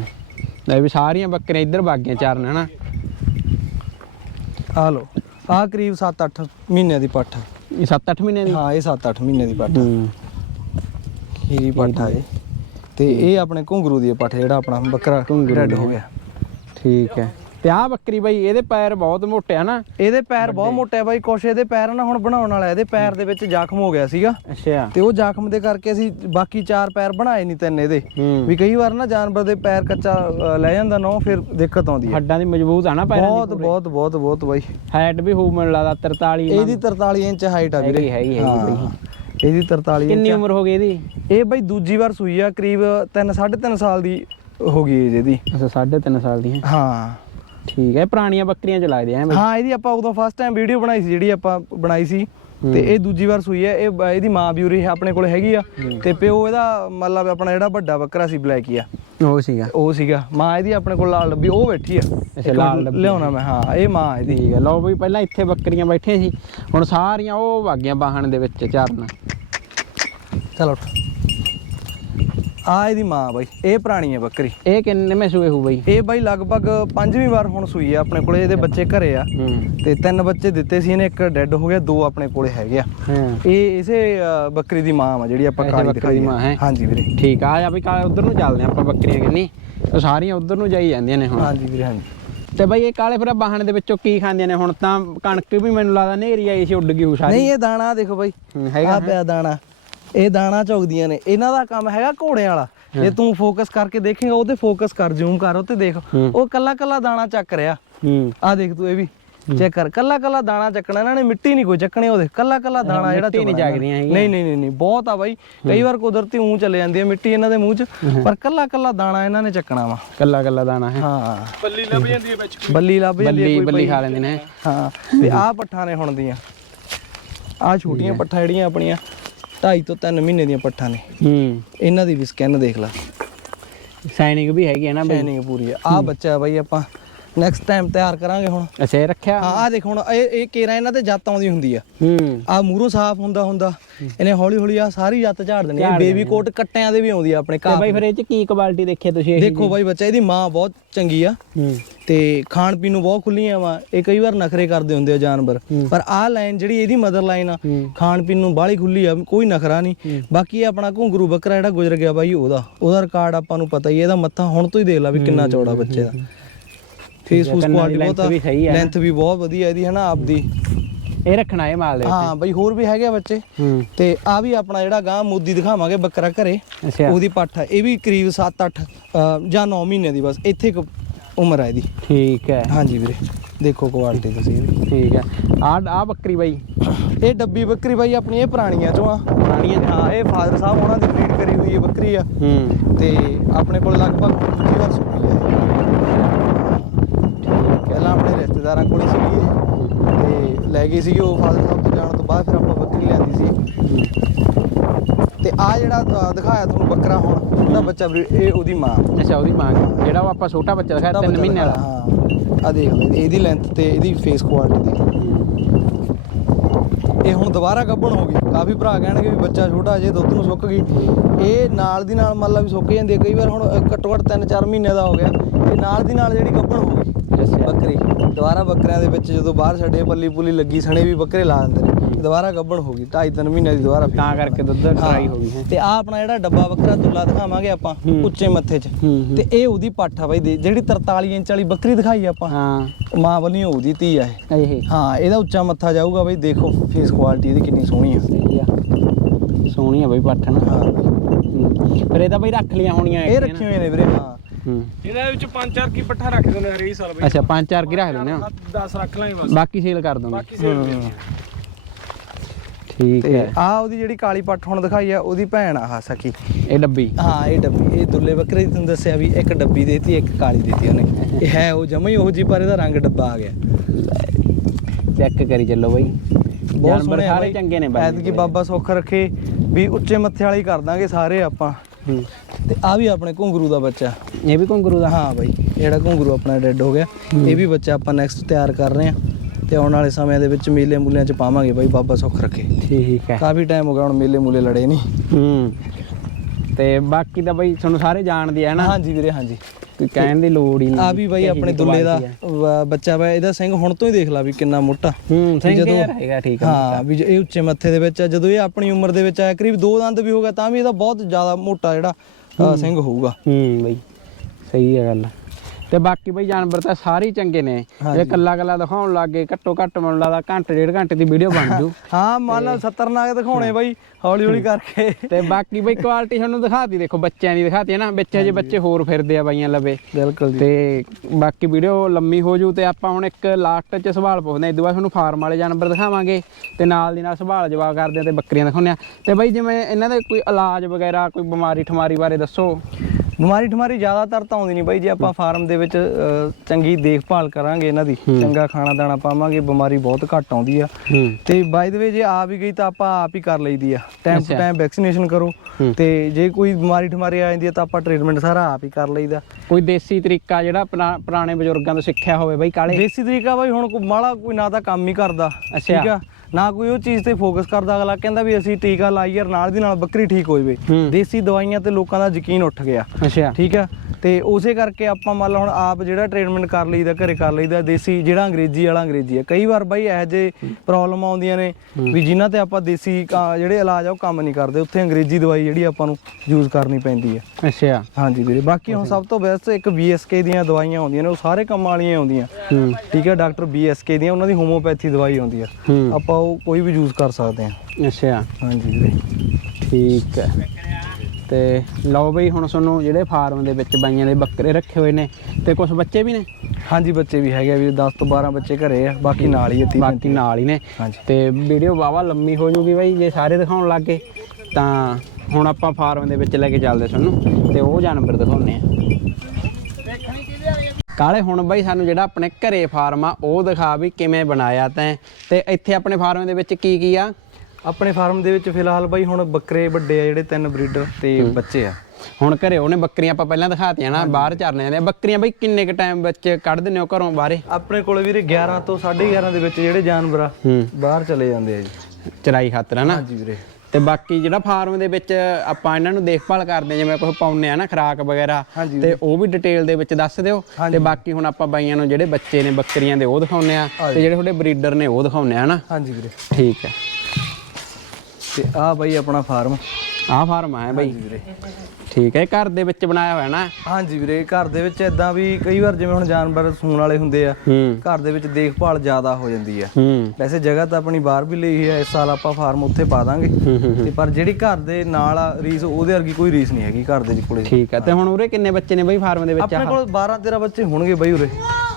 ਲੈ ਵੀ ਸਾਰੀਆਂ ਬੱਕਰੀਆਂ ਇੱਧਰ ਵਗ ਗਈਆਂ ਚਾਰਨ ਹਨਾ? ਆ ਲੋ ਆ ਕਰੀਬ 7-8 ਮਹੀਨਿਆਂ ਦੀ ਪੱਠ। ਇਹ 7-8 ਮਹੀਨੇ ਦੀ? ਹਾਂ ਇਹ 7-8 ਮਹੀਨੇ ਦੀ ਪੱਠ। ਹੂੰ। ਖੀਰੀ ਪੱਠ ਆ ਇਹ। ਤੇ ਇਹ ਆਪਣੇ ਘੁੰਗਰੂ ਦੀ ਪੱਠ ਜਿਹੜਾ ਆਪਣਾ ਬੱਕਰਾ ਘੁੰਗਰੂ ਰੈੱਡ ਹੋ ਗਿਆ। ਠੀਕ ਹੈ ਤੇ ਆਹ ਬੱਕਰੀ ਬਾਈ ਇਹਦੇ ਪੈਰ ਬਹੁਤ ਮੋਟੇ ਹਨਾ ਇਹਦੇ ਪੈਰ ਬਹੁਤ ਮੋਟੇ ਆ ਬਾਈ ਕੁਛ ਇਹਦੇ ਪੈਰ ਨਾ ਹੁਣ ਬਣਾਉਣ ਵਾਲਾ ਇਹਦੇ ਪੈਰ ਦੇ ਵਿੱਚ ਜ਼ਖਮ ਹੋ ਗਿਆ ਸੀਗਾ। ਅੱਛਾ। ਤੇ ਉਹ ਜ਼ਖਮ ਦੇ ਕਰਕੇ ਅਸੀਂ ਬਾਕੀ ਚਾਰ ਪੈਰ ਬਣਾਏ ਨਹੀਂ ਤਿੰਨ ਇਹਦੇ। ਵੀ ਕਈ ਵਾਰ ਨਾ ਜਾਨਵਰ ਦੇ ਪੈਰ ਕੱਚਾ ਲੈ ਜਾਂਦਾ ਨਾ ਫਿਰ ਦਿੱਕਤ ਆਉਂਦੀ ਹੈ ਹੱਡਾਂ ਦੀ ਮਜ਼ਬੂਤ ਆ ਨਾ ਪੈਰਾਂ ਬਹੁਤ ਬਹੁਤ ਬਹੁਤ ਬਹੁਤ ਬਾਈ। ਹਾਈਟ ਵੀ ਹੋਊ ਮੈਨੂੰ ਲੱਗਦਾ 43 ਇਹਦੀ 43 ਇੰਚ ਹਾਈਟ ਆ ਵੀਰੇ। ਹੈਗੀ- ਹੈਗੀ- ਹਾਂ, ਇਹਦੀ 43 ਕਿੰਨੀ ਇੰਚ ਉਮਰ ਹੋ ਗਈ ਇਹਦੀ? ਇਹ ਬਾਈ ਦੂਜੀ ਵਾਰ ਸੂਈ ਆ ਕਰੀਬ 3 3.5 ਸਾਲ ਦੀ ਹੋ ਗਈ ਇਹਦੀ। ਅੱਛਾ 3.5 ਸਾਲ ਦੀ ਹੈ। ਹਾਂ। ਠੀਕ ਹੈ ਪੁਰਾਣੀਆਂ ਬੱਕਰੀਆਂ ਚ ਲੱਗਦੀਆਂ ਐ ਹਾਂ ਇਹਦੀ ਆਪਾਂ ਉਦੋਂ ਫਸਟ ਟਾਈਮ ਵੀਡੀਓ ਬਣਾਈ ਸੀ ਜਿਹੜੀ ਆਪਾਂ ਬਣਾਈ ਸੀ। ਤੇ ਇਹ ਦੂਜੀ ਵਾਰ ਸੂਈ ਹੈ ਇਹ ਇਹਦੀ ਮਾਂ ਵੀ ਉਰੀ ਆਪਣੇ ਕੋਲ ਹੈਗੀ ਆ। ਤੇ ਪਿਓ ਇਹਦਾ ਮਤਲਬ ਆਪਣਾ ਜਿਹੜਾ ਵੱਡਾ ਬੱਕਰਾ ਸੀ ਬਲੈਕੀ ਆ। ਉਹ ਸੀਗਾ। ਉਹ ਸੀਗਾ। ਮਾਂ ਇਹਦੀ ਆਪਣੇ ਕੋਲ ਲਾਲ ਡੱਬੀ ਉਹ ਬੈਠੀ ਆ। ਅੱਛਾ, ਲਾਲ ਡੱਬੀ। ਲਿਆਉਣਾ ਮੈਂ ਹਾਂ ਇਹ ਮਾਂ ਇਹਦੀ। ਠੀਕ ਹੈ ਲਓ ਵੀ ਪਹਿਲਾਂ ਇੱਥੇ ਬੱਕਰੀਆਂ ਬੈਠੀਆਂ ਸੀ। ਹੁਣ ਸਾਰੀਆਂ ਉਹ ਵਗ ਗਈਆਂ ਬਾਹਣ ਦੇ ਵਿੱਚ ਚਾਰਨ। ਚਲ ਉੱਠ। ਆ ਇਹਦੀ ਮਾਂ ਬਾਈ ਇਹ ਪੁਰਾਣੀ ਹੈ ਬੱਕਰੀ। ਇਹ ਕਿੰਨੇ ਮੈਂ ਸੂਏ ਹੋ ਬਈ? ਇਹ ਬਾਈ ਲਗਭਗ ਪੰਜਵੀਂ ਵਾਰ ਹੁਣ ਸੂਈ ਆ ਆਪਣੇ ਕੋਲੇ ਇਹਦੇ ਬੱਚੇ ਘਰੇ ਆ। ਹੂੰ। ਤੇ ਤਿੰਨ ਬੱਚੇ ਦਿੱਤੇ ਸੀ ਇਹਨੇ ਇੱਕ ਡੈੱਡ ਹੋ ਗਿਆ ਦੋ ਆਪਣੇ ਕੋਲੇ ਹੈਗੇ ਆ। ਹਾਂ। ਇਹ ਇਸੇ ਬੱਕਰੀ ਦੀ ਮਾਂ ਆ ਜਿਹੜੀ ਆਪਾਂ ਕਾਲੀ ਦਿਖਾਈ। ਮਾਂ ਹੈ। ਹਾਂਜੀ ਵੀਰੇ। ਠੀਕ ਆ ਆ ਵੀ ਕਾ ਉਧਰ ਨੂੰ ਚੱਲਦੇ ਆਪਾਂ ਬੱਕਰੀਆਂ ਕਿੰਨੀ। ਸਾਰੀਆਂ ਉਧਰ ਨੂੰ ਜਾਈ ਜਾਂਦੀਆਂ ਨੇ ਹੁਣ। ਹਾਂਜੀ ਵੀਰੇ ਹਾਂਜੀ। ਤੇ ਬਈ ਇਹ ਕਾਲੇ ਫਿਰ ਬਾਹਣ ਦੇ ਵਿੱਚੋਂ ਕੀ ਖਾਂਦੀਆਂ ਨੇ ਹੁਣ? ਤਾਂ ਕਣਕ ਵੀ ਮੈਨੂੰ ਲੱਗਦਾ ਨੇਰੀ ਆਈ ਸੀ ਉੱਡ ਗਈ ਉਹ ਸਾਰੀ। ਨਹੀਂ ਇਹ ਦਾਣਾ ਦੇਖੋ ਬਾਈ। ਹੂੰ, ਆ ਹੈਗਾ ਪਿਆ ਦਾਣਾ। ਇਹ ਦਾਣਾ ਚੁਗਦੀਆਂ ਨੇ। ਇਹਨਾਂ ਦਾ ਕੰਮ ਹੈਗਾ ਘੋੜਿਆਂ ਵਾਲਾ। ਜੇ ਤੂੰ ਫੋਕਸ ਕਰਕੇ ਦੇਖੇਗਾ ਉਹ ਤੇ ਫੋਕਸ ਕਰ ਜ਼ੂਮ ਕਰ ਉਹ ਤੇ ਦੇਖ। ਉਹ ਕੱਲਾ ਕੱਲਾ ਦਾਣਾ ਚੱਕ ਰਿਹਾ। ਆ ਦੇਖ ਤੂੰ ਇਹ ਵੀ। ਚੈੱਕ ਕਰ। ਕੱਲਾ ਕੱਲਾ ਦਾਣਾ ਚੱਕਣਾ ਇਹਨਾਂ ਨੇ ਮਿੱਟੀ ਨਹੀਂ ਕੋਈ ਚੱਕਣੀ ਉਹਦੇ। ਕੱਲਾ ਕੱਲਾ ਦਾਣਾ ਜਿਹੜਾ ਮਿੱਟੀ ਨਹੀਂ ਜਾਗਦੀਆਂ। ਹੈਗੀਆਂ। ਨਹੀਂ ਨਹੀਂ ਨਹੀਂ ਨਹੀਂ। ਬਹੁਤ ਆ ਬਾਈ। ਕਈ ਵਾਰ ਕੁਦਰਤੀ ਉਂ ਚਲੇ ਜਾਂਦੀ ਹੈ ਮਿੱਟੀ ਇਹਨਾਂ ਦੇ ਮੂੰਹ 'ਚ। ਪਰ ਕੱਲਾ ਕੱਲਾ ਦਾਣਾ ਇਹਨਾਂ ਨੇ ਚੱਕਣਾ ਵਾ। ਕੱਲਾ ਕੱਲਾ ਦਾਣਾ ਹੈ। ਹਾਂ। ਪੱਲੀ ਲੱਭ ਜਾਂਦੀ ਹੈ ਵਿੱਚ ਬੱਲੀ ਲੱਭ ਜਾਂਦੀ ਹੈ ਬੱਲੀ ਕੋਈ ਬੱਲੀ। ਖਾ ਲੈਂਦੇ ਨੇ। ਹਾਂ। ਤੇ ਆਹ ਪੱਠਾਂ ਨੇ ਹੁਣ ਦੀਆਂ। ਆਹ ਛੋਟੀਆਂ ਪੱਠਾਂ ਜਿਹੜੀਆਂ ਆਪਣੀਆਂ। 2.5 ਤੋਂ 3 ਮਹੀਨੇ ਦੀਆਂ ਪੱਠਾਂ ਨੇ। ਹੂੰ। ਇਹਨਾਂ ਦੀ ਵੀ ਸਕੈਨ ਦੇਖ ਲੈ। ਸਾਈਨਿੰਗ ਵੀ ਹੈਗੀ ਹੈ ਨਾ ਬਈ। ਸ਼ਾਈਨਿੰਗ ਪੂਰੀ ਆ। ਆਹ ਬੱਚਾ ਬਾਈ ਆਪਾਂ ਨੈਕਸਟ ਟਾਈਮ ਤਿਆਰ ਕਰਾਂਗੇ ਹੁਣ। ਅੱਛਾ ਇਹ ਰੱਖਿਆ? ਹਾਂ ਆਹ ਦੇਖ ਹੁਣ ਇਹ ਇਹ ਕੇਰਾ ਇਹਨਾਂ ਤੇ ਜੱਤ ਆਉਂਦੀ ਹੁੰਦੀ ਆ। ਹੂੰ। ਆ ਮੂਹਰੋਂ ਸਾਫ਼ ਹੁੰਦਾ ਹੁੰਦਾ। ਇਹਨੇ ਹੌਲੀ ਹੌਲੀ ਆ ਸਾਰੀ ਜੱਤ ਝਾੜ ਦੇਣੀ ਝਾੜ ਬੇਬੀ ਕੋਟ ਕੱਟਿਆਂ ਦੇ ਵੀ ਆਉਂਦੀ ਆ ਆਪਣੇ ਘਰ ਬਈ ਫਿਰ ਇਹ ਚ ਕੀ ਕੁਆਲਿਟੀ ਦੇਖਿਆ ਤੁਸੀਂ ਦੇਖੋ ਬਾਈ ਬੱਚਾ ਇਹਦੀ ਮਾਂ ਬਹੁਤ ਚੰਗੀ ਆ। ਹੂੰ। ਤੇ ਖਾਣ ਪੀਣ ਨੂੰ ਬਹੁਤ ਖੁੱਲੀਆਂ ਵਾ। ਇਹ ਕਈ ਵਾਰ ਨਖਰੇ ਕਰਦੇ ਹੁੰਦੇ ਆ ਜਾਨਵਰ। ਪਰ ਆਹ ਲਾਈਨ ਜਿਹੜੀ ਇਹਦੀ ਮਦਰ ਲਾਈਨ ਆ। ਖਾਣ ਪੀਣ ਨੂੰ ਬਾਹਲੀ ਖੁੱਲੀ ਆ ਕੋਈ ਨਖਰਾ ਨਹੀਂ। ਬਾਕੀ ਇਹ ਆਪਣਾ ਘੁੰਗਰੂ ਬੱਕਰਾ ਜਿਹੜਾ ਗੁਜ਼ਰ ਗਿਆ ਬਾਈ ਉਹਦਾ। ਉਹਦਾ ਰਿਕਾਰਡ ਆਪਾਂ ਨੂੰ ਪਤਾ ਹੈ, ਇਹਦਾ ਮੱਥਾ ਹੁਣ ਤੋਂ ਹੀ ਦੇਖ ਲਾ ਵੀ ਕਿੰਨਾ ਚੌੜਾ ਬੱਚੇ ਦਾ। ਫੇਸ ਫੂਸ ਕੁਆਲਿਟੀ ਬਹੁਤ length ਵੀ ਸਹੀ ਆ। ਲੈਂਥ ਵੀ ਬਹੁਤ ਵਧੀਆ ਇਹਦੀ ਹਨਾ ਆਪਦੀ। ਇਹ ਰੱਖਣਾ ਇਹ ਮਾਲ ਦੇ ਹਾਂ ਬਾਈ ਹੋਰ ਵੀ ਹੈਗੇ ਬੱਚੇ। ਤੇ ਆ ਵੀ ਆਪਣਾ ਜਿਹੜਾ ਗਾਂ ਮੋਦੀ ਦਿਖਾਵਾਂਗੇ ਬੱਕਰਾ ਘਰੇ। ਉਹਦੀ ਪੱਠ ਇਹ ਵੀ ਕਰੀਬ 7-8 ਜਾਂ 9 ਮਹੀਨੇ ਦੀ ਬਸ। ਇੱਥੇ ਉਮਰ ਆ ਇਹਦੀ। ਠੀਕ ਹੈ। ਹਾਂਜੀ ਵੀਰੇ ਦੇਖੋ ਕੁਆਲਿਟੀ ਤੁਸੀਂ ਠੀਕ ਹੈ। ਆ ਆ ਬੱਕਰੀ ਬਾਈ। ਇਹ ਡੱਬੀ ਬੱਕਰੀ ਬਾਈ ਆਪਣੀ ਇਹ ਪੁਰਾਣੀਆਂ ਚੋਂ ਆ। ਪੁਰਾਣੀਆਂ ਹਾਂ। ਇਹ ਫਾਦਰ ਸਾਹਿਬ ਉਹਨਾਂ ਦੀ ਬਰੀਡ ਕਰੀ ਹੋਈ ਹੈ ਬੱਕਰੀ ਆ। ਹੂੰ। ਤੇ ਆਪਣੇ ਕੋਲ ਲਗਭਗ ਵਾਰ ਸੁੱਕੀ ਹੈ ਪਹਿਲਾਂ ਆਪਣੇ ਰਿਸ਼ਤੇਦਾਰਾਂ ਕੋਲ ਸੀਗੀ ਤੇ ਲੈ ਗਏ ਸੀਗੇ ਉਹ ਫਾਦਰ ਸਾਹਿਬ ਤੋਂ ਜਾਣ ਤੋਂ ਬਾਅਦ ਫਿਰ ਆਪਾਂ ਬੱਕਰੀ ਲਿਆਂਦੀ ਸੀ। ਤੇ ਆ ਜਿਹੜਾ ਦਿਖਾਇਆ ਤੁਹਾਨੂੰ ਬੱਕਰਾ ਹੁਣ ਉਹਦਾ ਬੱਚਾ ਵੀ- ਇਹ ਉਹਦੀ ਮਾਂ। ਅੱਛਾ ਉਹਦੀ ਮਾਂ। ਜਿਹੜਾ ਉਹ ਆਪਾਂ ਛੋਟਾ ਬੱਚਾ ਦਿਖਾਇਆ ਛੋਟਾ 3 ਬੱਚਾ ਮਹੀਨੇ ਵਾਲਾ। ਹਾਂ ਆ ਦੇਖ ਲਓ ਇਹਦੀ ਲੈਂਥ ਤੇ ਇਹਦੀ ਫੇਸ ਕੁਆਲਿਟੀ ਦੇਖ ਇਹ ਹੁਣ ਦੁਬਾਰਾ ਗੱਭਣ ਹੋ ਗਈ। ਕਾਫੀ ਭਰਾ ਕਹਿਣਗੇ ਵੀ ਬੱਚਾ ਛੋਟਾ ਜੇ ਦੁੱਧ ਨੂੰ ਸੁੱਕ ਗਈ। ਇਹ ਨਾਲ ਦੀ ਨਾਲ ਮੰਨ ਲਾ ਵੀ ਸੁੱਕ ਜਾਂਦੀ ਹੈ। ਕਈ ਵਾਰ ਹੁਣ ਘੱਟੋ ਘੱਟ 3-4 ਮਹੀਨੇ ਦਾ ਹੋ ਗਿਆ। ਇਹ ਨਾਲ ਦੀ ਨਾਲ ਜਿਹੜੀ ਗੱਭਣ ਹੋ ਦੁਬਾਰਾ ਬੱਕਰਿਆਂ ਦੇ ਵਿੱਚ ਜਦੋਂ ਬਾਹਰ ਛੱਡੇ ਪੱਲੀ ਪੁੱਲੀ ਲੱਗੀ ਸਣੇ ਵੀ ਬੱਕਰੇ ਲਾ ਦਿੰਦੇ ਨੇ। ਦੁਬਾਰਾ ਗੱਭਣ ਹੋ ਗਈ 2.5-3 ਮਹੀਨੇ ਦੀ ਦੁਬਾਰਾ ਫਿਰ। ਤਾਂ ਕਰਕੇ ਦੁੱਧ ਡਰਾਈ ਹੋ ਗਈ ਹੈ। ਤੇ ਆ ਆਪਣਾ ਜਿਹੜਾ ਡੱਬਾ ਬੱਕਰਾ ਤੁਲਾ ਦਿਖਾਵਾਂਗੇ ਆਪਾਂ। ਉੱਚੇ ਮੱਥੇ 'ਚ। ਤੇ ਇਹ ਉਹਦੀ ਪੱਠ ਆ ਬਾਈ ਜਿਹੜੀ 43 ਇੰਚ ਵਾਲੀ ਬੱਕਰੀ ਦਿਖਾਈ ਆਪਾਂ। ਹਾਂ। ਮਾਂ ਵੱਲੋਂ ਉਹਦੀ ਧੀ ਆ ਇਹ। ਹਾਂ ਇਹਦਾ ਉੱਚਾ ਮੱਥਾ ਜਾਊਗਾ ਬਈ ਦੇਖੋ ਫੇਸ ਕੁਆਲਿਟੀ ਇਹਦੀ ਕਿੰਨੀ ਸੋਹਣੀ ਆ। ਸਹੀ ਆ। ਸੋਹਣੀ ਆ ਬਈ ਪੱਠ ਨਾ। ਹਾਂ। ਫਿਰ ਇਹ ਤਾਂ ਬਈ ਰੱਖ ਲੀਆਂ ਹੋਣੀਆਂ ਇਹ ਰੱਖੇ ਹੋਏ ਨੇ ਵੀਰੇ ਹਾਂ। ਹੂੰ। ਇਹਨਾਂ ਵਿੱਚ ਪੰਜ ਚਾਰ ਕੀ ਪੱਠਾ ਰੱਖ ਦਿੰਦੇ ਹਰੇਕ ਸਾਲ ਬਈ। ਅੱਛਾ ਪੰਜ ਚਾਰ ਕੀ ਰੱਖ ਦਿੰਦੇ ਹੋ 10 ਰੱਖ ਲਾਂਗੇ ਬਸ। ਬਾਕੀ ਸੇਲ ਕਰ ਦੋਗੇ ਬਾਕੀ ਸੇਲ ਵਿੱਚ ਠੀਕ ਤੇ ਹੈ। ਆ ਉਹਦੀ ਜਿਹੜੀ ਕਾਲੀ ਪੱਠ ਹੁਣ ਦਿਖਾਈ ਆ ਉਹਦੀ ਭੈਣ ਆ ਆਹ ਸਕੀ। ਇਹ ਡੱਬੀ। ਹਾਂ ਇਹ ਡੱਬੀ ਇਹ ਦੁੱਲੇ ਬੱਕਰੇ ਦੀ ਤੁਹਾਨੂੰ ਦੱਸਿਆ ਵੀ ਇੱਕ ਡੱਬੀ ਦੇਤੀ ਇੱਕ ਕਾਲੀ ਦੇਤੀ ਉਹਨੇ। ਇਹ ਹੈ ਉਹ ਜਮਾ ਹੀ ਉਹ ਜੀ ਪਰ ਇਹਦਾ ਰੰਗ ਡੱਬਾ ਆ ਗਿਆ। ਚੈੱਕ ਕਰੀ ਚੱਲੋ ਬਈ। ਬਹੁਤ ਜਾਨਵਰ ਸੋਹਣੇ ਆ ਸਾਰੇ ਬਾਈ। ਚੰਗੇ ਨੇ ਬਾਈ। ਐਤਕੀ ਬਾਬਾ ਸੁੱਖ ਰੱਖੇ ਵੀ ਉੱਚੇ ਮੱਥੇ ਵਾਲੀ ਕਰ ਦਾਂਗੇ ਸਾਰੇ ਆਪਾਂ। ਹੂੰ ਤੇ ਆ ਵੀ ਆਪਣੇ ਘੁੰਗਰੂ ਦਾ ਬੱਚਾ। ਇਹ ਵੀ ਘੁੰਗਰੂ ਦਾ? ਹਾਂ ਬਾਈ ਜਿਹੜਾ ਘੁੰਗਰੂ ਆਪਣਾ ਡੈੱਡ ਹੋ ਗਿਆ। ਇਹ ਵੀ ਬੱਚਾ ਆਪਾਂ ਨੈਕਸਟ ਤਿਆਰ ਕਰ ਰਹੇ ਆ ਤੇ ਆਉਣ ਵਾਲੇ ਸਮੇਂ ਦੇ ਵਿੱਚ ਮੇਲੇ ਮੂਲਿਆਂ 'ਚ ਪਾਵਾਂਗੇ ਬਾਈ ਬਾਬਾ ਸੁੱਖ ਰੱਖੇ। ਠੀਕ ਹੈ। ਕਾਫੀ ਟਾਈਮ ਹੋ ਗਿਆ ਹੁਣ ਮੇਲੇ ਮੂਲੇ ਲੜੇ ਨਹੀਂ ਹੂੰ। ਤੇ ਬਾਕੀ ਤਾਂ ਬਈ ਤੁਹਾਨੂੰ ਸਾਰੇ ਜਾਣਦੇ ਆ ਨਾ? ਹਾਂਜੀ ਵੀਰੇ ਹਾਂਜੀ। ਕੋਈ ਕਹਿਣ ਦੀ ਲੋੜ ਹੀ ਨਹੀਂ ਆ ਵੀ ਬਾਈ ਆਪਣੇ ਦੁੱਲੇ ਦਾ ਵ- ਬੱਚਾ ਵਾ ਇਹਦਾ ਸਿੰਘ ਹੁਣ ਤੋਂ ਹੀ ਦੇਖ ਲਾ ਵੀ ਕਿੰਨਾ ਮੋਟਾ। ਹੂੰ ਸਿੰਘ ਜਦੋਂ- ਹੈਗਾ ਠੀਕ ਹੈ ਹਾਂ ਵੀ ਜੇ ਇਹ ਉੱਚੇ ਮੱਥੇ ਦੇ ਵਿੱਚ ਆ ਜਦੋਂ ਇਹ ਆਪਣੀ ਉਮਰ ਦੇ ਵਿੱਚ ਆਇਆ ਕਰੀਬ ਦੋ ਦੰਦ ਵੀ ਹੋ ਗਿਆ ਤਾਂ ਵੀ ਇਹਦਾ ਬਹੁਤ ਜ਼ਿਆਦਾ ਮੋਟਾ ਜਿਹੜਾ ਅ, ਸਿੰਘ ਹੋਊਗਾ। ਹੂੰ ਬਈ ਸਹੀ ਹੈ ਗੱਲ। ਤੇ ਬਾਕੀ ਬਈ ਜਾਨਵਰ ਤਾਂ ਸਾਰੇ ਹੀ ਚੰਗੇ ਨੇ। ਜੇ ਕੱਲਾ ਕੱਲਾ ਦਿਖਾਉਣ ਲੱਗੇ ਘੱਟੋ ਘੱਟ ਮੈਨੂੰ ਲੱਗਦਾ ਘੰਟੇ ਡੇਢ ਘੰਟੇ ਦੀ ਵੀਡੀਓ ਬਣ ਜੂ। ਹਾਂ ਮੰਨ ਲਾ 70 ਨਾਗ ਦਿਖਾਉਣੇ ਬਾਈ ਹੌਲੀ ਹੌਲੀ ਕਰਕੇ। ਤੇ ਬਾਕੀ ਬਈ ਕੁਆਲਿਟੀ ਤੁਹਾਨੂੰ ਦਿਖਾਤੀ ਦੇਖੋ ਬੱਚਿਆਂ ਦੀ ਦਿਖਾਤੀ ਹੈ ਨਾ ਵਿੱਚ ਹਜੇ ਬੱਚੇ ਹੋਰ ਫਿਰਦੇ ਆ ਬਾਈਆਂ ਲਵੇ। ਬਿਲਕੁਲ ਜੀ। ਤੇ ਬਾਕੀ ਵੀਡੀਓ ਲੰਮੀ ਹੋ ਜੂ ਤੇ ਆਪਾਂ ਹੁਣ ਇੱਕ ਲਾਸਟ 'ਚ ਸਵਾਲ ਪੁੱਛਦੇ ਹਾਂ। ਇਦੋਂ ਬਾਅਦ ਤੁਹਾਨੂੰ ਫਾਰਮ ਵਾਲੇ ਜਾਨਵਰ ਦਿਖਾਵਾਂਗੇ ਤੇ ਨਾਲ ਦੀ ਨਾਲ ਸਵਾਲ ਜਵਾਬ ਕਰਦੇ ਹਾਂ ਤੇ ਬੱਕਰੀਆਂ ਦਿਖਾਉਂਦੇ ਆ ਤੇ ਬਾਈ ਜਿਵੇਂ ਇਹਨਾਂ ਦੇ ਕੋਈ ਇਲਾਜ ਵਗੈਰਾ ਕੋਈ ਬਿਮਾਰੀ ਠਮਾਰੀ ਬਾਰੇ ਦੱਸੋ। ਬਿਮਾਰੀ ਠਮਾਰੀ ਜ਼ਿਆਦਾਤਰ ਤਾਂ ਆਉਂਦੀ ਨਹੀਂ ਬਾਈ ਜੇ ਆਪਾਂ ਫਾਰਮ ਦੇ ਵਿੱਚ ਚੰਗੀ ਦੇਖਭਾਲ ਕਰਾਂਗੇ ਇਹਨਾਂ ਦੀ ਚੰਗਾ ਖਾਣਾ ਦਾਣਾ ਪਾਵਾਂਗੇ ਬਿਮਾਰੀ ਬਹੁਤ ਘੱਟ ਆਉਂਦੀ ਆ। ਤੇ ਬਾਈ ਦੇ ਵੇ ਜੇ ਆ ਵੀ ਗਈ ਤਾਂ ਆਪਾਂ ਆਪ ਹੀ ਕਰ ਲਈਦੀ ਆ। Time to. ਟਾਈਮ ਵੈਕਸੀਨੇਸ਼ਨ ਕਰੋ। ਤੇ ਜੇ ਕੋਈ ਬਿਮਾਰੀ ਠਮਾਰੀ ਆ ਜਾਂਦੀ ਆ ਤਾਂ ਆਪਾਂ ਟ੍ਰੀਟਮੈਂਟ ਸਾਰਾ ਆਪ ਹੀ ਕਰ ਲਈਦਾ। ਕੋਈ ਦੇਸੀ ਤਰੀਕਾ ਜਿਹੜਾ ਪੁਰਾ- ਪੁਰਾਣੇ ਬਜ਼ੁਰਗਾਂ ਤੋਂ ਸਿੱਖਿਆ ਹੋਵੇ ਬਾਈ ਕਾਲੇ? ਦੇਸੀ ਤਰੀਕਾ ਬਾਈ ਹੁਣ ਕੋਈ ਮਾੜਾ ਕੋਈ ਨਾ ਤਾਂ ਕੰਮ ਹੀ ਕਰਦਾ। ਠੀਕ ਆ? ਨਾ ਕੋਈ ਉਹ ਚੀਜ਼ ਤੇ ਫੋਕਸ ਕਰਦਾ ਅਗਲਾ ਕਹਿੰਦਾ ਵੀ ਅਸੀਂ ਟੀਕਾ ਲਾਈਏ ਨਾਲ ਦੀ ਨਾਲ ਬੱਕਰੀ ਠੀਕ ਹੋ ਜਾਵੇ। ਦੇਸੀ ਦਵਾਈਆਂ ਤੇ ਲੋਕਾਂ ਦਾ ਯਕੀਨ ਉੱਠ ਗਿਆ। ਅੱਛਾ। ਠੀਕ ਆ ਤੇ ਉਸੇ ਕਰਕੇ ਆਪਾਂ ਮੰਨ ਲਾ ਹੁਣ ਆਪ ਜਿਹੜਾ ਟ੍ਰੀਟਮੈਂਟ ਕਰ ਲਈਦਾ ਘਰੇ ਕਰ ਲਈਦਾ ਦੇਸੀ ਜਿਹੜਾ ਅੰਗਰੇਜ਼ੀ ਵਾਲਾ ਅੰਗਰੇਜ਼ੀ ਆ ਕਈ ਵਾਰ ਬਾਈ ਇਹੋ ਜਿਹੇ ਪ੍ਰੋਬਲਮ ਆਉਂਦੀਆਂ ਨੇ ਵੀ ਜਿਨ੍ਹਾਂ ਤੇ ਆਪਾਂ ਦੇਸੀ ਜਿਹੜੇ ਇਲਾਜ ਆ ਉਹ ਕੰਮ ਨਹੀਂ ਕਰਦੇ ਉੱਥੇ ਅੰਗਰੇਜ਼ੀ ਦਵਾਈ ਜਿਹੜੀ ਆਪਾਂ ਨੂੰ ਯੂਜ਼ ਕਰਨੀ ਪੈਂਦੀ ਹੈ। ਅੱਛਾ। ਹਾਂਜੀ ਵੀਰੇ ਬਾਕੀ ਹੁਣ ਸਭ ਤੋਂ ਬੈਸਟ ਇੱਕ BSK ਦੀਆਂ ਦਵਾਈਆਂ ਆਉਂਦੀਆਂ ਨੇ ਉਹ ਸਾਰੇ ਕੰਮਾਂ ਵਾਲੀਆਂ ਆਉਂਦੀਆਂ। ਹੂੰ। ਠੀਕ ਹੈ ਡਾਕਟਰ BSK ਦੀਆਂ ਉਹਨਾਂ ਦੀ ਹੋਮੋਪੈਥੀ ਦਵਾਈ ਆਉਂਦੀ ਆ। ਹੂੰ। ਆਪਾਂ ਉਹ ਕੋਈ ਵੀ ਯੂਜ਼ ਕਰ ਸਕਦੇ ਹਾਂ। ਅੱਛਾ। ਹਾਂਜੀ ਵੀਰੇ। ਠੀਕ ਹੈ। ਤੇ ਲਓ ਬਈ ਹੁਣ ਤੁਹਾਨੂੰ ਜਿਹੜੇ ਫਾਰਮ ਦੇ ਵਿੱਚ ਬਾਈਆਂ ਦੇ ਬੱਕਰੇ ਰੱਖੇ ਹੋਏ ਨੇ ਤੇ ਕੁਝ ਬੱਚੇ ਵੀ ਨੇ? ਹਾਂਜੀ ਬੱਚੇ ਵੀ ਹੈਗੇ ਆ ਵੀਰੇ 10 ਤੋਂ 12 ਬੱਚੇ ਘਰੇ ਆ ਬਾਕੀ ਨਾਲ ਹੀ ਆ 30 ਬਾਕੀ ਨਾਲ ਹੀ ਨੇ। ਹਾਂਜੀ। ਤੇ ਵੀਡੀਓ ਵਾਵਾ ਲੰਮੀ ਹੋ ਜੂਗੀ ਬਾਈ ਜੇ ਸਾਰੇ ਦਿਖਾਉਣ ਲੱਗ ਗਏ ਤਾਂ ਹੁਣ ਆਪਾਂ ਫਾਰਮ ਦੇ ਵਿੱਚ ਲੈ ਕੇ ਚੱਲਦੇ ਤੁਹਾਨੂੰ ਤੇ ਉਹ ਜਾਨਵਰ ਦਿਖਾਉਣੇ ਆ। ਕਾਲੇ ਹੁਣ ਬਾਈ ਸਾਨੂੰ ਜਿਹੜਾ ਆਪਣੇ ਘਰੇ ਫਾਰਮ ਆ ਉਹ ਦਿਖਾ ਵੀ ਕਿਵੇਂ ਬਣਾਇਆ ਤੈਂ ਤੇ ਇੱਥੇ ਆਪਣੇ ਫਾਰਮ ਦੇ ਵਿੱਚ ਕੀ ਕੀ ਆ? ਆਪਣੇ ਫਾਰਮ ਦੇ ਵਿੱਚ ਫਿਲਹਾਲ ਬਾਈ ਹੁਣ ਬੱਕਰੇ ਵੱਡੇ ਆ ਜਿਹੜੇ ਤਿੰਨ ਬਰੀਡਰ ਤੇ ਬੱਚੇ ਆ। ਹੁਣ ਘਰੇ ਉਹਨੇ ਬੱਕਰੀਆਂ ਆਪਾਂ ਪਹਿਲਾਂ ਦਿਖਾਤੀਆਂ ਨਾ ਬਾਹਰ ਚਰਨੇ ਜਾਂਦੇ ਬੱਕਰੀਆਂ ਬਈ ਕਿੰਨੇ ਕ ਟਾਈਮ ਵਿੱਚ ਕੱਢ ਦਿੰਦੇ ਹੋ ਘਰੋਂ ਬਾਹਰੇ? ਆਪਣੇ ਕੋਲੇ ਵੀਰੇ 11 ਤੋਂ 11:30 ਦੇ ਵਿੱਚ ਜਿਹੜੇ ਜਾਨਵਰ ਆ ਬਾਹਰ ਚਲੇ ਜਾਂਦੇ ਆ ਜੀ। ਚਰਾਈ ਖਾਤਰ ਹਨਾ? ਹਾਂਜੀ ਵੀਰੇ। ਤੇ ਬਾਕੀ ਜਿਹੜਾ ਫਾਰਮ ਦੇ ਵਿੱਚ ਆਪਾਂ ਇਹਨਾਂ ਨੂੰ ਦੇਖਭਾਲ ਕਰਦੇ ਜਿਵੇਂ ਕੁਝ ਪਾਉਨੇ ਆ ਨਾ ਖਰਾਕ ਵਗੈਰਾ ਤੇ ਉਹ ਵੀ ਡਿਟੇਲ ਦੇ ਵਿੱਚ ਦੱਸ ਦਿਓ। ਤੇ ਬਾਕੀ ਹੁਣ ਆਪਾਂ ਬਾਈਆਂ ਨੂੰ ਜਿਹੜੇ ਬੱਚੇ ਨੇ ਬੱਕਰੀਆਂ ਦੇ ਉਹ ਦਿਖਾਉਨੇ ਆ ਤੇ ਜਿਹੜੇ ਤੁਹਾਡੇ ਬਰੀਡਰ ਨੇ ਉਹ ਦਿਖਾਉਨੇ ਆ ਹਨਾ? ਹਾਂਜੀ ਵੀਰੇ। ਠੀਕ ਹੈ। ਤੇ ਆ ਬਾਈ ਆਪਣਾ ਫਾਰਮ। ਆਹ ਫਾਰਮ ਆ ਬਈ। ਵੀਰੇ। ਠੀਕ ਹੈ ਘਰ ਦੇ ਵਿੱਚ ਬਣਾਇਆ ਹੋਇਆ ਨਾ? ਹਾਂਜੀ ਵੀਰੇ ਘਰ ਦੇ ਵਿੱਚ ਇਦਾਂ ਵੀ ਕਈ ਵਾਰ ਜਿਵੇਂ ਹੁਣ ਜਾਨਵਰ ਸੂਣ ਵਾਲੇ ਹੁੰਦੇ ਆ ਹੂੰ। ਘਰ ਦੇ ਵਿੱਚ ਦੇਖਭਾਲ ਜ਼ਿਆਦਾ ਹੋ ਜਾਂਦੀ ਆ। ਹੂੰ। ਵੈਸੇ ਜਗ੍ਹਾ ਤਾਂ ਆਪਣੀ ਬਾਹਰ ਵੀ ਲਈ ਹੈ ਇਸ ਸਾਲ ਆਪਾਂ ਫਾਰਮ ਉੱਥੇ ਪਾ ਦਾਂਗੇ। ਹੂੰ, ਹੂੰ ਤੇ ਪਰ ਜਿਹੜੀ ਘਰ ਦੇ ਨਾਲ ਆ ਰੀਸ ਉਹਦੇ ਵਰਗੀ ਕੋਈ ਰੀਸ ਨਹੀਂ ਹੈਗੀ ਘਰ ਦੇ ਕੋਲੇ। ਠੀਕ ਹੈ ਤੇ ਹੁਣ ਉਰੇ ਕਿੰਨੇ ਬੱਚੇ ਨੇ ਬਈ ਫਾਰਮ ਦੇ ਵਿੱਚ ਆਪਣੇ ਕੋਲ 12 13 ਬੱਚੇ ਹੋਣਗੇ ਬਾਈ ਉਰੇ।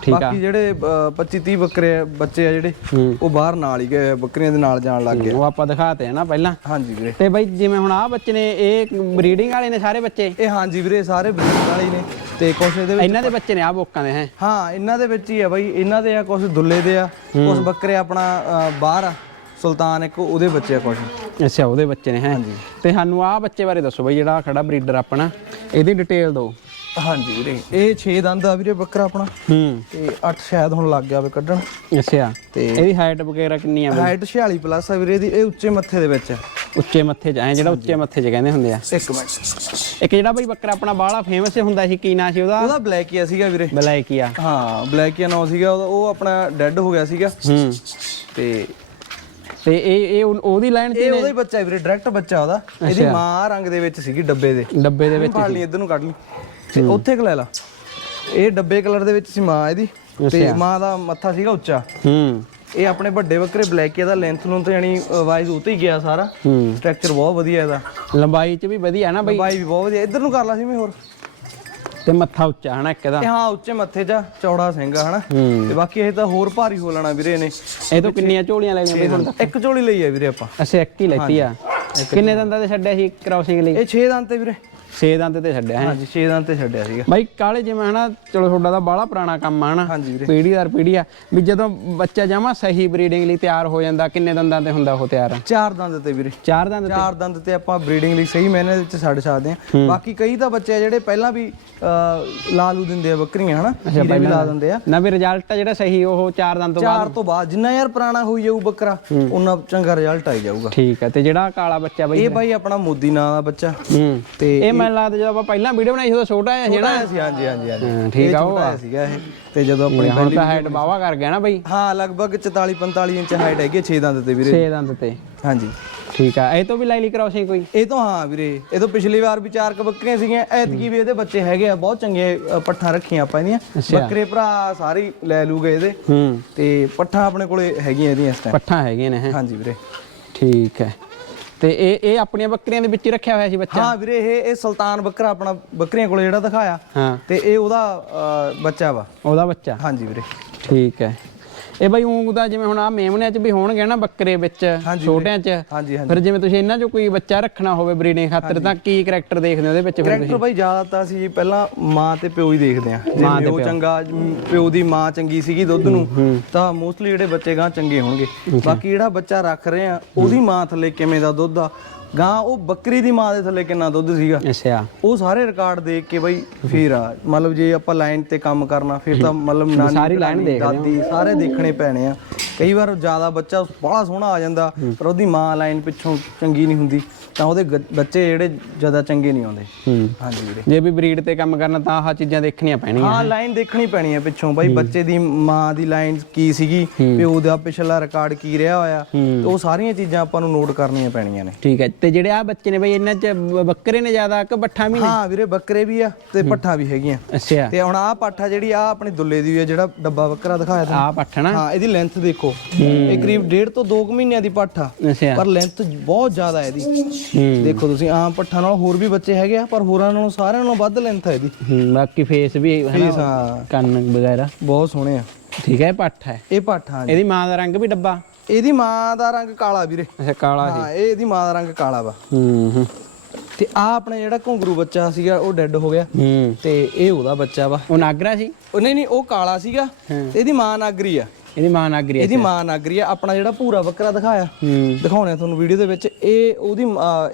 ਠੀਕ ਆ। ਬਾਕੀ ਜਿਹੜੇ 25 30 ਬੱਕਰੇ ਆ, ਬੱਚੇ ਆ ਜਿਹੜੇ ਹੂੰ। ਉਹ ਬਾਹਰ ਨਾਲ ਹੀ ਗਏ ਆ, ਬੱਕਰੀਆਂ ਦੇ ਨਾਲ ਜਾਣ ਲੱਗ ਗਏ। ਉਹ ਆਪਾਂ ਦਿਖਾਤੇ ਆ ਨਾ ਪਹਿਲਾਂ। ਹਾਂਜੀ ਵੀਰੇ। ਤੇ ਬਈ ਜਿਵੇਂ ਹੁਣ ਆਹ ਬੱਚੇ ਨੇ ਇਹ ਬਰੀਡਿੰਗ ਵਾਲੇ ਨੇ ਸਾਰੇ ਬੱਚੇ? ਇਹ ਹਾਂਜੀ ਵੀਰੇ ਸਾਰੇ ਬਰੀਡ ਵਾਲੇ ਹੀ ਨੇ। ਤੇ ਕੁਛ ਇਹਦੇ ਵਿੱਚ ਇਹਨਾਂ ਦੇ ਬੱਚੇ ਨੇ ਆਹ ਬੋਕਾਂ ਦੇ ਹੈ? ਹਾਂ ਇਹਨਾਂ ਦੇ ਵਿੱਚ ਹੀ ਆ ਬਾਈ। ਇਹਨਾਂ ਦੇ ਆ ਕੁਛ ਦੁੱਲੇ ਦੇ ਆ ਕੁਛ ਬੱਕਰੇ ਆਪਣਾ ਅ, ਬਾਹਰ ਆ। ਸੁਲਤਾਨ ਇੱਕ ਉਹਦੇ ਬੱਚੇ ਆ ਕੁਛ। ਅੱਛਾ ਉਹਦੇ ਬੱਚੇ ਨੇ ਹੈ? ਤੇ ਸਾਨੂੰ ਆਹ ਬੱਚੇ ਬਾਰੇ ਦੱਸੋ ਬਈ ਜਿਹੜਾ ਖੜਾ ਬਰੀਡਰ ਆਪਣਾ ਇਹਦੀ ਡਿਟੇਲ ਦਿਓ। ਹਾਂਜੀ ਵੀਰੇ ਇਹ 6 ਦੰਦ ਆ ਵੀਰੇ ਬੱਕਰਾ ਆਪਣਾ। ਹੂੰ। ਤੇ 8 ਸ਼ਾਇਦ ਹੁਣ ਲੱਗ ਗਿਆ ਵੇ ਕੱਢਣ। ਅੱਛਾ। ਤੇ ਇਹਦੀ ਹਾਈਟ ਵਗੈਰਾ ਕਿੰਨੀ ਆ? ਹਾਈਟ 46 ਪਲੱਸ ਆ ਵੀਰੇ ਇਹਦੀ ਇਹ ਉੱਚੇ ਮੱਥੇ ਦੇ ਵਿੱਚ ਉੱਚੇ ਮੱਥੇ 'ਚ ਐ ਜਿਹੜਾ ਉੱਚੇ ਮੱਥੇ 'ਚ ਕਹਿੰਦੇ ਹੁੰਦੇ ਆ। ਇੱਕ ਮਿੰਟ। ਇੱਕ ਜਿਹੜਾ ਬਈ ਬੱਕਰਾ ਆਪਣਾ ਬਾਹਲਾ ਫੇਮਸ ਹੁੰਦਾ ਸੀ ਕੀ ਨਾਂ ਸੀ ਉਹਦਾ? ਉਹਦਾ ਬਲੈਕ ਹੀ ਸੀਗਾ ਵੀਰੇ। ਬਲੈਕੀਆ। ਹਾਂ ਬਲੈਕ ਹੀ ਨਾਂ ਸੀਗਾ ਉਹ ਆਪਣਾ ਡੈੱਡ ਹੋ ਗਿਆ ਸੀਗਾ। ਹੂੰ। ਤੇ ਤੇ ਇਹ ਇਹ ਉਹ- ਉਹਦੀ ਲਾਈਨ 'ਚ ਇਹ ਉਹਦਾ ਹੀ ਬੱਚਾ ਵੀਰੇ ਡਾਇਰੈਕਟ ਬੱਚਾ ਉਹਦਾ। ਇਹਦੀ ਮਾਂ ਰੰਗ ਦੇ ਵਿੱਚ ਸੀਗੀ ਡੱਬੇ ਦੇ। ਡੱਬੇ ਦੇ ਵਿੱਚ ਫੜ ਲਈ ਇੱਧਰ ਨੂੰ ਕੱਢ ਲਈ। ਤੇ ਉੱਥੇ ਕੁ ਲੈ ਲਾ। ਇਹ ਡੱਬੇ ਕਲਰ ਦੇ ਵਿੱਚ ਸੀ ਮਾਂ ਇਹਦੀ ਤੇ ਮਾਂ ਦਾ ਮੱਥਾ ਸੀਗਾ ਉੱਚਾ। ਹੂੰ। ਇਹ ਆਪਣੇ ਵੱਡੇ ਬੱਕਰੇ ਬਲੈਕ ਇਹਦਾ ਲੈਂਥ ਨੂੰ ਤਾਂ ਯਾਨੀ ਵਾਈਜ਼ ਉਤੇ ਹੀ ਗਿਆ ਸਾਰਾ। ਹੂੰ। ਸਟਰਕਚਰ ਬਹੁਤ ਵਧੀਆ ਇਹਦਾ। ਲੰਬਾਈ 'ਚ ਵੀ ਵਧੀਆ ਨਾ ਬਈ। ਲੰਬਾਈ ਵੀ ਬਹੁਤ ਵਧੀਆ। ਇੱਧਰ ਨੂੰ ਕਰ ਲਾ ਸੀ ਮੈਂ ਹੋਰ। ਤੇ ਮੱਥਾ ਉੱਚਾ ਹਨਾ ਇੱਕ ਤੇ ਹਾਂ ਉੱਚੇ ਮੱਥੇ 'ਚ ਚੌੜਾ ਸਿੰਘ ਹਨਾ। ਤੇ ਬਾਕੀ ਇਹ ਤਾਂ ਹੋਰ ਭਾਰੀ ਹੋ ਲੈਣਾ ਵੀਰੇ ਨੇ ਇਹ ਤੋਂ ਕਿੰਨੀਆਂ ਝੋਲੀਆਂ ਲੈ ਬਈ ਹੁਣ ਤੱਕ? ਇੱਕ ਝੋਲੀ ਲਈ ਆ ਵੀਰੇ ਆਪਾਂ। ਅੱਛਾ ਇੱਕ ਹੀ ਲੈਤੀ ਆ। ਕਿੰਨੇ ਦੰਦਾਂ ਦੇ ਛੱਡਿਆ ਸੀ ਕ੍ਰਾਸਿੰਗ ਲਈ? ਇਹ 6 ਦੰਦ ਤੇ ਵੀਰੇ। ਛੇ ਦੰਦ ਤੇ ਛੱਡਿਆ ਹੈ। ਹਾਂਜੀ 6 ਦਿਨ ਤੇ ਛੱਡਿਆ ਸੀਗਾ। ਬਾਈ ਕਾਲੇ ਜਿਵੇਂ ਹਨਾ ਚਲੋ ਤੁਹਾਡਾ ਤਾਂ ਬਾਹਲਾ ਪੁਰਾਣਾ ਕੰਮ ਆ ਹਨਾ। ਹਾਂਜੀ ਵੀਰੇ। ਦਰ ਪੀੜੀ ਆ। ਵੀ ਜਦੋਂ ਬੱਚਾ ਜਮਾ ਸਹੀ ਬਰੀਡਿੰਗ ਲਈ ਤਿਆਰ ਹੋ ਜਾਂਦਾ ਕਿੰਨੇ ਦੰਦਾਂ ਤੇ ਹੁੰਦਾ ਉਹ ਤਿਆਰ? ਚਾਰ ਦੰਦ ਤੇ ਵੀਰੇ। ਚਾਰ ਦੰਦ ਤੇ? ਚਾਰ ਦੰਦ ਤੇ ਆਪਾਂ ਬਰੀਡਿੰਗ ਲਈ ਸਹੀ ਮਹੀਨੇ ਵਿੱਚ ਛੱਡ ਸਕਦੇ ਹਾਂ। ਬਾਕੀ ਕਈ ਤਾਂ ਬੱਚੇ ਆ ਜਿਹੜੇ ਪਹਿਲਾਂ ਵੀ ਅਹ, ਲਾ ਲੂ ਦਿੰਦੇ ਆ ਬੱਕਰੀਆਂ ਹਨਾ? ਹੀਰੇ ਵੀ ਲਾ ਦਿੰਦੇ ਆ। ਨਾ ਵੀ ਰਿਜ਼ਲਟ ਜਿਹੜਾ ਸਹੀ ਉਹ ਚਾਰ ਦੰਦ ਤੋਂ ਬਾਅਦ। ਚਾਰ ਤੋਂ ਬਾਅਦ ਜਿੰਨਾ ਯਾਰ ਪੁਰਾਣਾ ਹੋਈ ਜਾਊ ਬੱਕਰਾ ਉਹਨਾਂ ਚੰਗਾ ਰਿਜ਼ਲਟ ਆਈ ਜਾਊਗਾ। ਠੀਕ ਹੈ ਤੇ ਜਿਹੜਾ ਕਾਲਾ ਬੱਚਾ ਬਾਈ ਇਹ ਬਾਈ ਆਪਣਾ ਮੋਦੀ ਨਾਂ ਦਾ ਬੱਚਾ। ਹੂੰ। ਤੇ ਇਹ ਮੈਨੂੰ ਲੱਗਦਾ ਜਦੋਂ ਆਪਾਂ ਪਹਿਲਾਂ ਵੀਡੀਓ ਬਣਾਈ ਸੀ ਉਦੋਂ ਛੋਟਾ ਜਿਹਾ ਸੀ ਨਾ। ਛੋਟਾ ਸੀ ਹਾਂਜੀ ਹਾਂਜੀ ਹਾਂਜੀ। ਹਾਂ, ਠੀਕ ਆ ਉਹ ਸੀਗਾ ਇਹ। ਤੇ ਜਦੋਂ ਆਪਣੀ ਹੁਣ ਤਾਂ ਹਾਈਟ ਬਾਵਾ ਕਰ ਗਿਆ ਨਾ ਬਾਈ। ਹਾਂ ਲਗਭਗ 44 45 ਇੰਚ ਹਾਈਟ ਹੈਗੀ 6 ਦੰਦ ਤੇ ਵੀਰੇ। ਛੇ ਦੰਦ ਤੇ। ਹਾਂਜੀ। ਠੀਕ ਆ ਇਹ ਤੋਂ ਵੀ ਲਾਈਲੀ ਕਰਾਉਸੀ ਕੋਈ? ਇਹ ਤੋਂ ਹਾਂ ਵੀਰੇ ਇਹ ਤੋਂ ਪਿਛਲੀ ਵਾਰ ਵੀ ਚਾਰ ਕ ਬੱਕਰੀਆਂ ਸੀਗੀਆਂ। ਐਤਕੀ ਵੀ ਇਹਦੇ ਬੱਚੇ ਹੈਗੇ ਆ ਬਹੁਤ ਚੰਗੇ ਪੱਠਾਂ ਰੱਖੀਆਂ ਆਪਾਂ ਇਹਦੀਆਂ। ਬੱਕਰੇ ਭਰਾ ਸਾਰੇ ਲੈ ਲੂਗੇ ਇਹਦੇ। ਹੂੰ। ਤੇ ਪੱਠਾਂ ਆਪਣੇ ਕੋਲੇ ਹੈਗੀਆਂ ਇਹਦੀਆਂ ਇਸ ਟਾਈਮ ਪੱਠਾਂ ਹੈਗੀਆਂ ਨੇ ਹੈਂ। ਹਾਂਜੀ ਵੀਰੇ। ਠੀਕ ਹੈ। ਤੇ ਇਹ ਇਹ ਆਪਣੀਆਂ ਬੱਕਰੀਆਂ ਦੇ ਵਿੱਚ ਹੀ ਰੱਖਿਆ ਹੋਇਆ ਸੀ ਬੱਚਾ? ਹਾਂ ਵੀਰੇ ਇਹ ਇਹ ਸੁਲਤਾਨ ਬੱਕਰਾ ਆਪਣਾ ਬੱਕਰੀਆਂ ਕੋਲੇ ਜਿਹੜਾ ਦਿਖਾਇਆ ਹਾਂ। ਤੇ ਇਹ ਉਹਦਾ ਅ, ਬੱਚਾ ਵਾ। ਉਹਦਾ ਬੱਚਾ? ਹਾਂਜੀ ਵੀਰੇ। ਠੀਕ ਹੈ। ਇਹ ਬਾਈ ਊਂ ਦਾ ਜਿਵੇਂ ਹੁਣ ਆ ਮੇਮਣਿਆਂ 'ਚ ਵੀ ਹੋਣਗੇ ਨਾ ਬੱਕਰੇ ਵਿੱਚ ਛੋਟਿਆਂ 'ਚ ਫਿਰ ਜਿਵੇਂ ਤੁਸੀਂ ਇਹਨਾਂ 'ਚੋਂ ਕੋਈ ਬੱਚਾ ਰੱਖਣਾ ਹੋਵੇ ਬਰੀਡਿੰਗ ਖਾਤਰ ਤਾਂ ਕੀ ਕਰੈਕਟਰ ਦੇਖਦੇ ਹੋ ਉਹਦੇ ਵਿੱਚ ਫਿਰ ਕਰੈਕਟਰ ਬਾਈ ਜ਼ਿਆਦਾ ਤਾਂ ਅਸੀਂ ਜੀ ਪਹਿਲਾਂ ਮਾਂ ਤੇ ਪਿਓ ਹੀ ਦੇਖਦੇ ਆ ਜੇ ਉਹ ਚੰਗਾ ਪਿਓ ਦੀ ਮਾਂ ਚੰਗੀ ਸੀਗੀ ਦੁੱਧ ਨੂੰ ਤਾਂ ਮੋਸਟਲੀ ਜਿਹੜੇ ਬੱਚੇ ਗਾਂ ਚੰਗੇ ਹੋਣਗੇ। ਬਾਕੀ ਜਿਹੜਾ ਬੱਚਾ ਰੱਖ ਰਹੇ ਆ ਉਹਦੀ ਮਾਂ ਥੱਲੇ ਕਿਵੇਂ ਦਾ ਦੁੱਧ ਆ ਗਾਂ ਉਹ ਬੱਕਰੀ ਦੀ ਮਾਂ ਦੇ ਥੱਲੇ ਕਿੰਨਾ ਦੁੱਧ ਸੀਗਾ। ਅੱਛਾ। ਉਹ ਸਾਰੇ ਰਿਕਾਰਡ ਦੇਖ ਕੇ ਬਈ ਫੇਰ ਆ ਮਤਲਬ ਜੇ ਆਪਾਂ ਲਾਈਨ ਤੇ ਕੰਮ ਕਰਨਾ ਫਿਰ ਤਾਂ ਮਤਲਬ ਨਾਨੀ ਸਾਰੀ line ਦੇਖਦੇ ਦਾਦੀ ਸਾਰੇ ਦੇਖਣੇ ਪੈਣੇ ਆ। ਕਈ ਵਾਰ ਜ਼ਿਆਦਾ ਬੱਚਾ ਬੜਾ ਸੋਹਣਾ ਆ ਜਾਂਦਾ ਪਰ ਉਹਦੀ ਮਾਂ ਲਾਈਨ ਪਿੱਛੋਂ ਚੰਗੀ ਨਹੀਂ ਹੁੰਦੀ। ਤਾਂ ਉਹਦੇ ਗ- ਬੱਚੇ ਜਿਹੜੇ ਜ਼ਿਆਦਾ ਚੰਗੇ ਨਹੀਂ ਆਉਂਦੇ। ਹੂੰ। ਹਾਂਜੀ ਵੀਰੇ। ਜੇ ਵੀ ਬਰੀਡ ਤੇ ਕੰਮ ਕਰਨਾ ਤਾਂ ਆਹ ਚੀਜ਼ਾਂ ਦੇਖਣੀਆਂ ਪੈਣਗੀਆਂ ਹਾਂ ਲਾਈਨ ਦੇਖਣੀ ਪੈਣੀ ਹੈ ਪਿੱਛੋਂ। ਬਾਈ ਬੱਚੇ ਦੀ ਮਾਂ ਦੀ ਲਾਈਨ ਕੀ ਸੀਗੀ ਪਿਓ ਦਾ ਪਿਛਲਾ ਰਿਕਾਰਡ ਕੀ ਰਿਹਾ ਹੋਇਆ। ਤੇ ਉਹ ਸਾਰੀਆਂ ਚੀਜ਼ਾਂ ਆਪਾਂ ਨੂੰ ਨੋਟ ਕਰਨੀਆਂ ਪੈਣੀਆਂ ਨੇ। ਠੀਕ ਹੈ ਤੇ ਜਿਹੜੇ ਆ ਬੱਚੇ ਨੇ ਬਈ ਇਹਨਾਂ 'ਚ ਬ- ਬੱਕਰੇ ਨੇ ਜ਼ਿਆਦਾ ਕਿ ਬੱਠਾ ਵੀ ਨੇ? ਹਾਂ ਵੀਰੇ ਬੱਕਰੇ ਵੀ ਆ ਤੇ ਪੱਠਾ ਵੀ ਹੈਗੀਆਂ। ਅੱਛਾ। ਤੇ ਹੁਣ ਆਹ ਪਾਠਾ ਜਿਹੜੀ ਆ ਆਪਣੀ ਦੁੱਲੇ ਦੀ ਹੈ ਜਿਹੜਾ ਡੱਬਾ ਬੱਕਰਾ ਦਿਖਾਇਆ ਤੁਹਾਨੂੰ ਆ ਪੱਠਣਾ ਹਾਂ ਇਹਦੀ ਲੈਂਥ ਦੇਖੋ। ਇਹ ਕਰੀਬ ਡੇਢ ਤੋਂ 2 ਮਹੀਨਿਆਂ ਦੀ ਪਾਠਾ ਅੱਛਾ। ਪਰ ਲੈਂਥ ਬਹੁਤ ਜ਼ਿਆਦਾ ਹੈ ਇਹਦੀ। ਦੇਖੋ ਤੁਸੀਂ ਆਮ ਪੱਠਾ ਨਾਲ ਹੋਰ ਵੀ ਬੱਚੇ ਹੈਗੇ ਆ ਪਰ ਹੋਰਾਂ ਨਾਲੋਂ ਸਾਰਿਆਂ ਨਾਲੋਂ ਵੱਧ ਲੈਂਥ ਹੈ ਇਹਦੀ। ਹੂੰ, ਬਾਕੀ ਫੇਸ ਵੀ ਹੈ ਫੇਸ ਨਾ ਹਾਂ। ਕੰਨ ਵਗੈਰਾ। ਬਹੁਤ ਸੋਹਣੇ ਆ। ਠੀਕ ਹੈ ਇਹ ਪੱਠ ਹੈ? ਇਹ ਪਾਠਾ ਇਹਦੀ ਮਾਂ ਦਾ ਰੰਗ ਵੀ ਡੱਬਾ? ਇਹਦੀ ਮਾਂ ਦਾ ਰੰਗ ਕਾਲਾ ਵੀਰੇ। ਅੱਛਾ ਕਾਲਾ ਹਾਂ ਇਹ ਇਹਦੀ ਮਾਂ ਦਾ ਰੰਗ ਕਾਲਾ ਵਾ। ਹੂੰ ਹੂੰ। ਤੇ ਆ ਆਪਣੇ ਜਿਹੜਾ ਘੁੰਗਰੂ ਬੱਚਾ ਸੀਗਾ ਉਹ ਡੈੱਡ ਹੋ ਗਿਆ। ਹੂੰ। ਤੇ ਇਹ ਉਹਦਾ ਬੱਚਾ ਵਾ। ਉਹ ਨਾਗਰਾ ਸੀ? ਉਹ ਨਹੀਂ ਨਹੀਂ ਉਹ ਕਾਲਾ ਸੀਗਾ। ਤੇ ਇਹਦੀ ਮਾਂ ਨਾਗਰੀ ਆ। ਇਹਦੀ ਮਾਂ ਨਾਗਰੀ ਹੈ ਇਹਦੀ ਮਾਂ ਨਾਗਰੀ ਆ। ਆਪਣਾ ਜਿਹੜਾ ਭੂਰਾ ਬੱਕਰਾ ਦਿਖਾਇਆ। ਦਿਖਾਉਣੇ ਆ ਤੁਹਾਨੂੰ ਵੀਡੀਓ ਦੇ ਵਿੱਚ। ਇਹ ਉਹਦੀ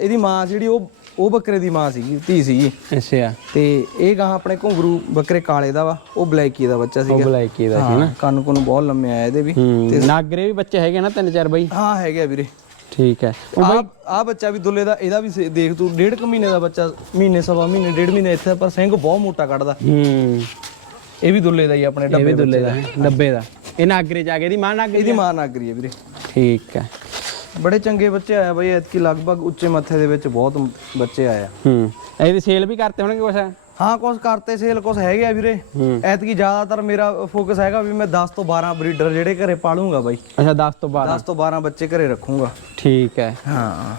ਇਹਦੀ ਮਾਂ ਜਿਹੜੀ ਉਹ ਉਹ ਬੱਕਰੇ ਦੀ ਮਾਂ ਸੀਗੀ ਧੀ ਸੀਗੀ। ਅੱਛਾ। ਤੇ ਇਹ ਗਾਂ ਆਪਣੇ ਘੁੰਗਰੂ ਬੱਕਰੇ ਕਾਲੇ ਦਾ ਵਾ। ਉਹ ਬਲੈਕੀ ਦਾ ਬੱਚਾ ਉਹ ਸੀਗਾ ਬਲੈਕੀ ਦਾ ਸੀ ਹਾਂ ਕੰਨ ਕੁੰਨ ਬਹੁਤ ਲੰਮੇ ਆ ਇਹਦੇ ਵੀ। ਹੂੰ। ਨਾਗਰੇ ਵੀ ਬੱਚੇ ਹੈਗੇ ਨਾ ਤਿੰਨ ਚਾਰ ਬਈ? ਹਾਂ ਹੈਗੇ ਆ ਵੀਰੇ। ਠੀਕ ਹੈ। ਉਹ ਆ ਆ ਬੱਚਾ ਵੀ ਦੁੱਲੇ ਦਾ ਇਹਦਾ ਵੀ ਸੇ- ਦੇਖ ਤੂੰ ਡੇਢ ਕੁ ਮਹੀਨੇ ਦਾ ਬੱਚਾ ਮਹੀਨੇ ਸਵਾ ਮਹੀਨੇ ਡੇਢ ਮਹੀਨੇ ਇੱਥੇ ਪਰ ਸਿੰਘ ਬਹੁਤ ਮੋਟਾ ਕੱਢਦਾ। ਹੂੰ। ਇਹ ਵੀ ਦੁੱਲੇ ਦਾ ਹੀ ਆਪਣੇ ਇਹ ਡੱਬੇ ਦੁੱਲੇ ਦਾ ਹੈ, ਡੱਬੇ ਦਾ। ਇਹ ਨਾਗਰੇ ਜਾ ਕੇ ਇਹਦੀ ਮਾਂ ਨਾਗਰੀ ਇਹਦੀ ਮਾਂ ਨਾਗਰੀ ਹੈ ਵੀਰੇ। ਠੀਕ ਹੈ। ਬੜੇ ਚੰਗੇ ਬੱਚੇ ਆਏ ਬਈ ਐਤਕੀ ਲਗਭਗ ਉੱਚੇ ਮੱਥੇ ਦੇ ਵਿੱਚ ਬਹੁਤ ਬੱਚੇ ਆਏ ਆ। ਹੂੰ। ਇਹਦੀ ਸੇਲ ਵੀ ਕਰਤੇ ਹੋਣਗੇ ਕੁਛ? ਹਾਂ ਕੁਝ ਕਰਤੇ ਸੇਲ ਕੁਝ ਹੈਗੇ ਆ ਵੀਰੇ। ਐਤਕੀ ਜ਼ਿਆਦਾਤਰ ਮੇਰਾ ਫੋਕਸ ਹੈਗਾ ਵੀ ਮੈਂ 10 ਤੋਂ 12 ਬਰੀਡਰ ਜਿਹੜੇ ਘਰੇ ਪਾਲੂੰਗਾ ਬਾਈ। ਅੱਛਾ 10 ਤੋਂ 12 10 ਤੋਂ 12 ਬੱਚੇ ਘਰੇ ਰੱਖੂੰਗਾ। ਠੀਕ ਹੈ। ਹਾਂ।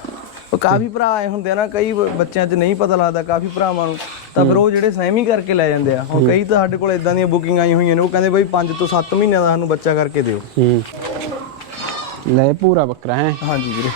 ਉਹ ਕਾਫੀ ਭਰਾ ਆਏ ਹੁੰਦੇ ਆ ਨਾ ਕਈ ਬੱਚਿਆਂ 'ਚ ਨਹੀਂ ਪਤਾ ਲੱਗਦਾ ਕਾਫੀ ਭਰਾਵਾਂ ਨੂੰ। ਤਾਂ ਫਿਰ ਉਹ ਜਿਹੜੇ ਸੈਮੀ ਕਰਕੇ ਲੈ ਜਾਂਦੇ ਆ। ਹੁਣ ਕਈ ਤਾਂ ਸਾਡੇ ਕੋਲ ਇਦਾਂ ਦੀਆਂ ਬੁਕਿੰਗ ਆਈ ਹੋਈਆਂ ਨੇ ਉਹ ਕਹਿੰਦੇ ਬਈ 5 ਤੋਂ 7 ਮਹੀਨਿਆਂ ਦਾ ਸਾਨੂੰ ਬੱਚਾ ਕਰਕੇ ਦਿਓ। ਹੂੰ। ਲੈ ਪੂਰਾ ਬੱਕਰਾ ਹੈ? ਹਾਂਜੀ ਵੀਰੇ।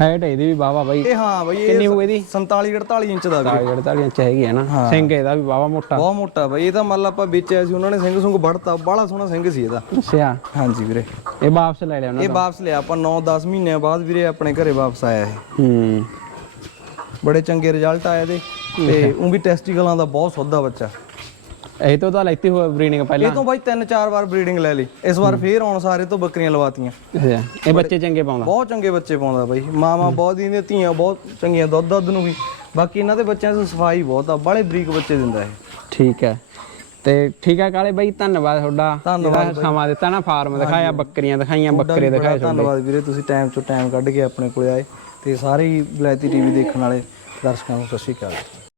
ਹਾਈਟ ਇਹਦੀ ਵੀ ਵਾਵਾ ਬਾਈ। ਇਹ ਹਾਂ ਬਈ ਕਿੰਨੀ ਹੋਊ ਇਹਦੀ? 47 48 ਇੰਚ ਦਾ ਵੀਰੇ। 48 ਇੰਚ ਹੈਗੀ ਹੈ ਨਾ। ਸਿੰਘ ਇਹਦਾ ਵੀ ਵਾਵਾ ਮੋਟਾ। ਬਹੁਤ ਮੋਟਾ ਬਈ ਇਹ ਤਾਂ ਮੰਨ ਲਾ ਆਪਾਂ ਵੇਚਿਆ ਸੀ ਉਹਨਾਂ ਨੇ ਸਿੰਘ ਸੁੰਗ ਵੜਤਾ ਬੜਾ ਸੋਹਣਾ ਸਿੰਘ ਸੀ ਇਹਦਾ। ਅੱਛਾ। ਹਾਂਜੀ ਵੀਰੇ। ਇਹ ਵਾਪਸ ਲੈ ਲਿਆ ਉਹਨਾਂ ਇਹ ਵਾਪਸ ਲਿਆ ਆਪਾਂ 9-10 ਮਹੀਨਿਆਂ ਬਾਅਦ ਵੀਰੇ ਆਪਣੇ ਘਰੇ ਵਾਪਸ ਆਇਆ ਇਹ। ਹੂੰ। ਬੜੇ ਚੰਗੇ ਰਿਜ਼ਲਟ ਆਏ ਇਹਦੇ ਤੇ ਉਹ ਵੀ ਟੈਸਟੀਕਲਾਂ ਦਾ ਬਹੁਤ ਸੌਦਾ ਬੱਚਾ। ਇਹ ਤੋਂ ਤਾਂ ਲੈਤੀ ਹੋਇਆ ਬਰੀਡਿੰਗ ਪਹਿਲਾਂ। ਇਹ ਤੋਂ ਬਾਈ ਤਿੰਨ ਚਾਰ ਵਾਰ ਬਰੀਡਿੰਗ ਲੈ ਲਈ। ਇਸ ਵਾਰ ਫੇਰ ਆਉਣ ਸਾਰੇ ਤੋਂ ਬੱਕਰੀਆਂ ਲਵਾਤੀਆਂ। ਇਹ ਬੱਚੇ ਚੰਗੇ ਪਾਉਂਦਾ। ਬਹੁਤ ਚੰਗੇ ਬੱਚੇ ਪਾਉਂਦਾ ਬਾਈ। ਮਾਵਾਂ ਬਹੁਤ ਦੀਆਂ ਧੀਆਂ ਬਹੁਤ ਚੰਗੀਆਂ ਦੁੱਧ ਦੁੱਧ ਨੂੰ ਵੀ। ਬਾਕੀ ਇਹਨਾਂ ਦੇ ਬੱਚਿਆਂ 'ਚ ਸਫ਼ਾਈ ਬਹੁਤ ਆ ਬੜੇ ਬਰੀਕ ਬੱਚੇ ਦਿੰਦਾ ਇਹ। ਠੀਕ ਹੈ। ਤੇ ਠੀਕ ਹੈ ਕਾਲੇ ਬਾਈ ਧੰਨਵਾਦ ਤੁਹਾਡਾ। ਧੰਨਵਾਦ ਸਮਾਂ ਦਿੱਤਾ ਨਾ ਫਾਰਮ ਦਿਖਾਇਆ ਬੱਕਰੀਆਂ ਦਿਖਾਈਆਂ ਬੱਕਰੇ ਦਿਖਾਏ ਧੰਨਵਾਦ ਵੀਰੇ ਤੁਸੀਂ ਟਾਈਮ ਚੋਂ ਟਾਈਮ ਕੱਢ ਕੇ ਆਪਣੇ ਕੋਲੇ ਆਏ। ਤੇ ਸਾਰੇ ਹੀ ਬਲੈਤੀ ਟੀਵੀ ਦੇਖਣ ਵਾਲੇ ਦਰਸ਼ਕਾਂ ਨੂੰ ਸਤਿ ਸ਼੍ਰੀ ਅਕਾਲ।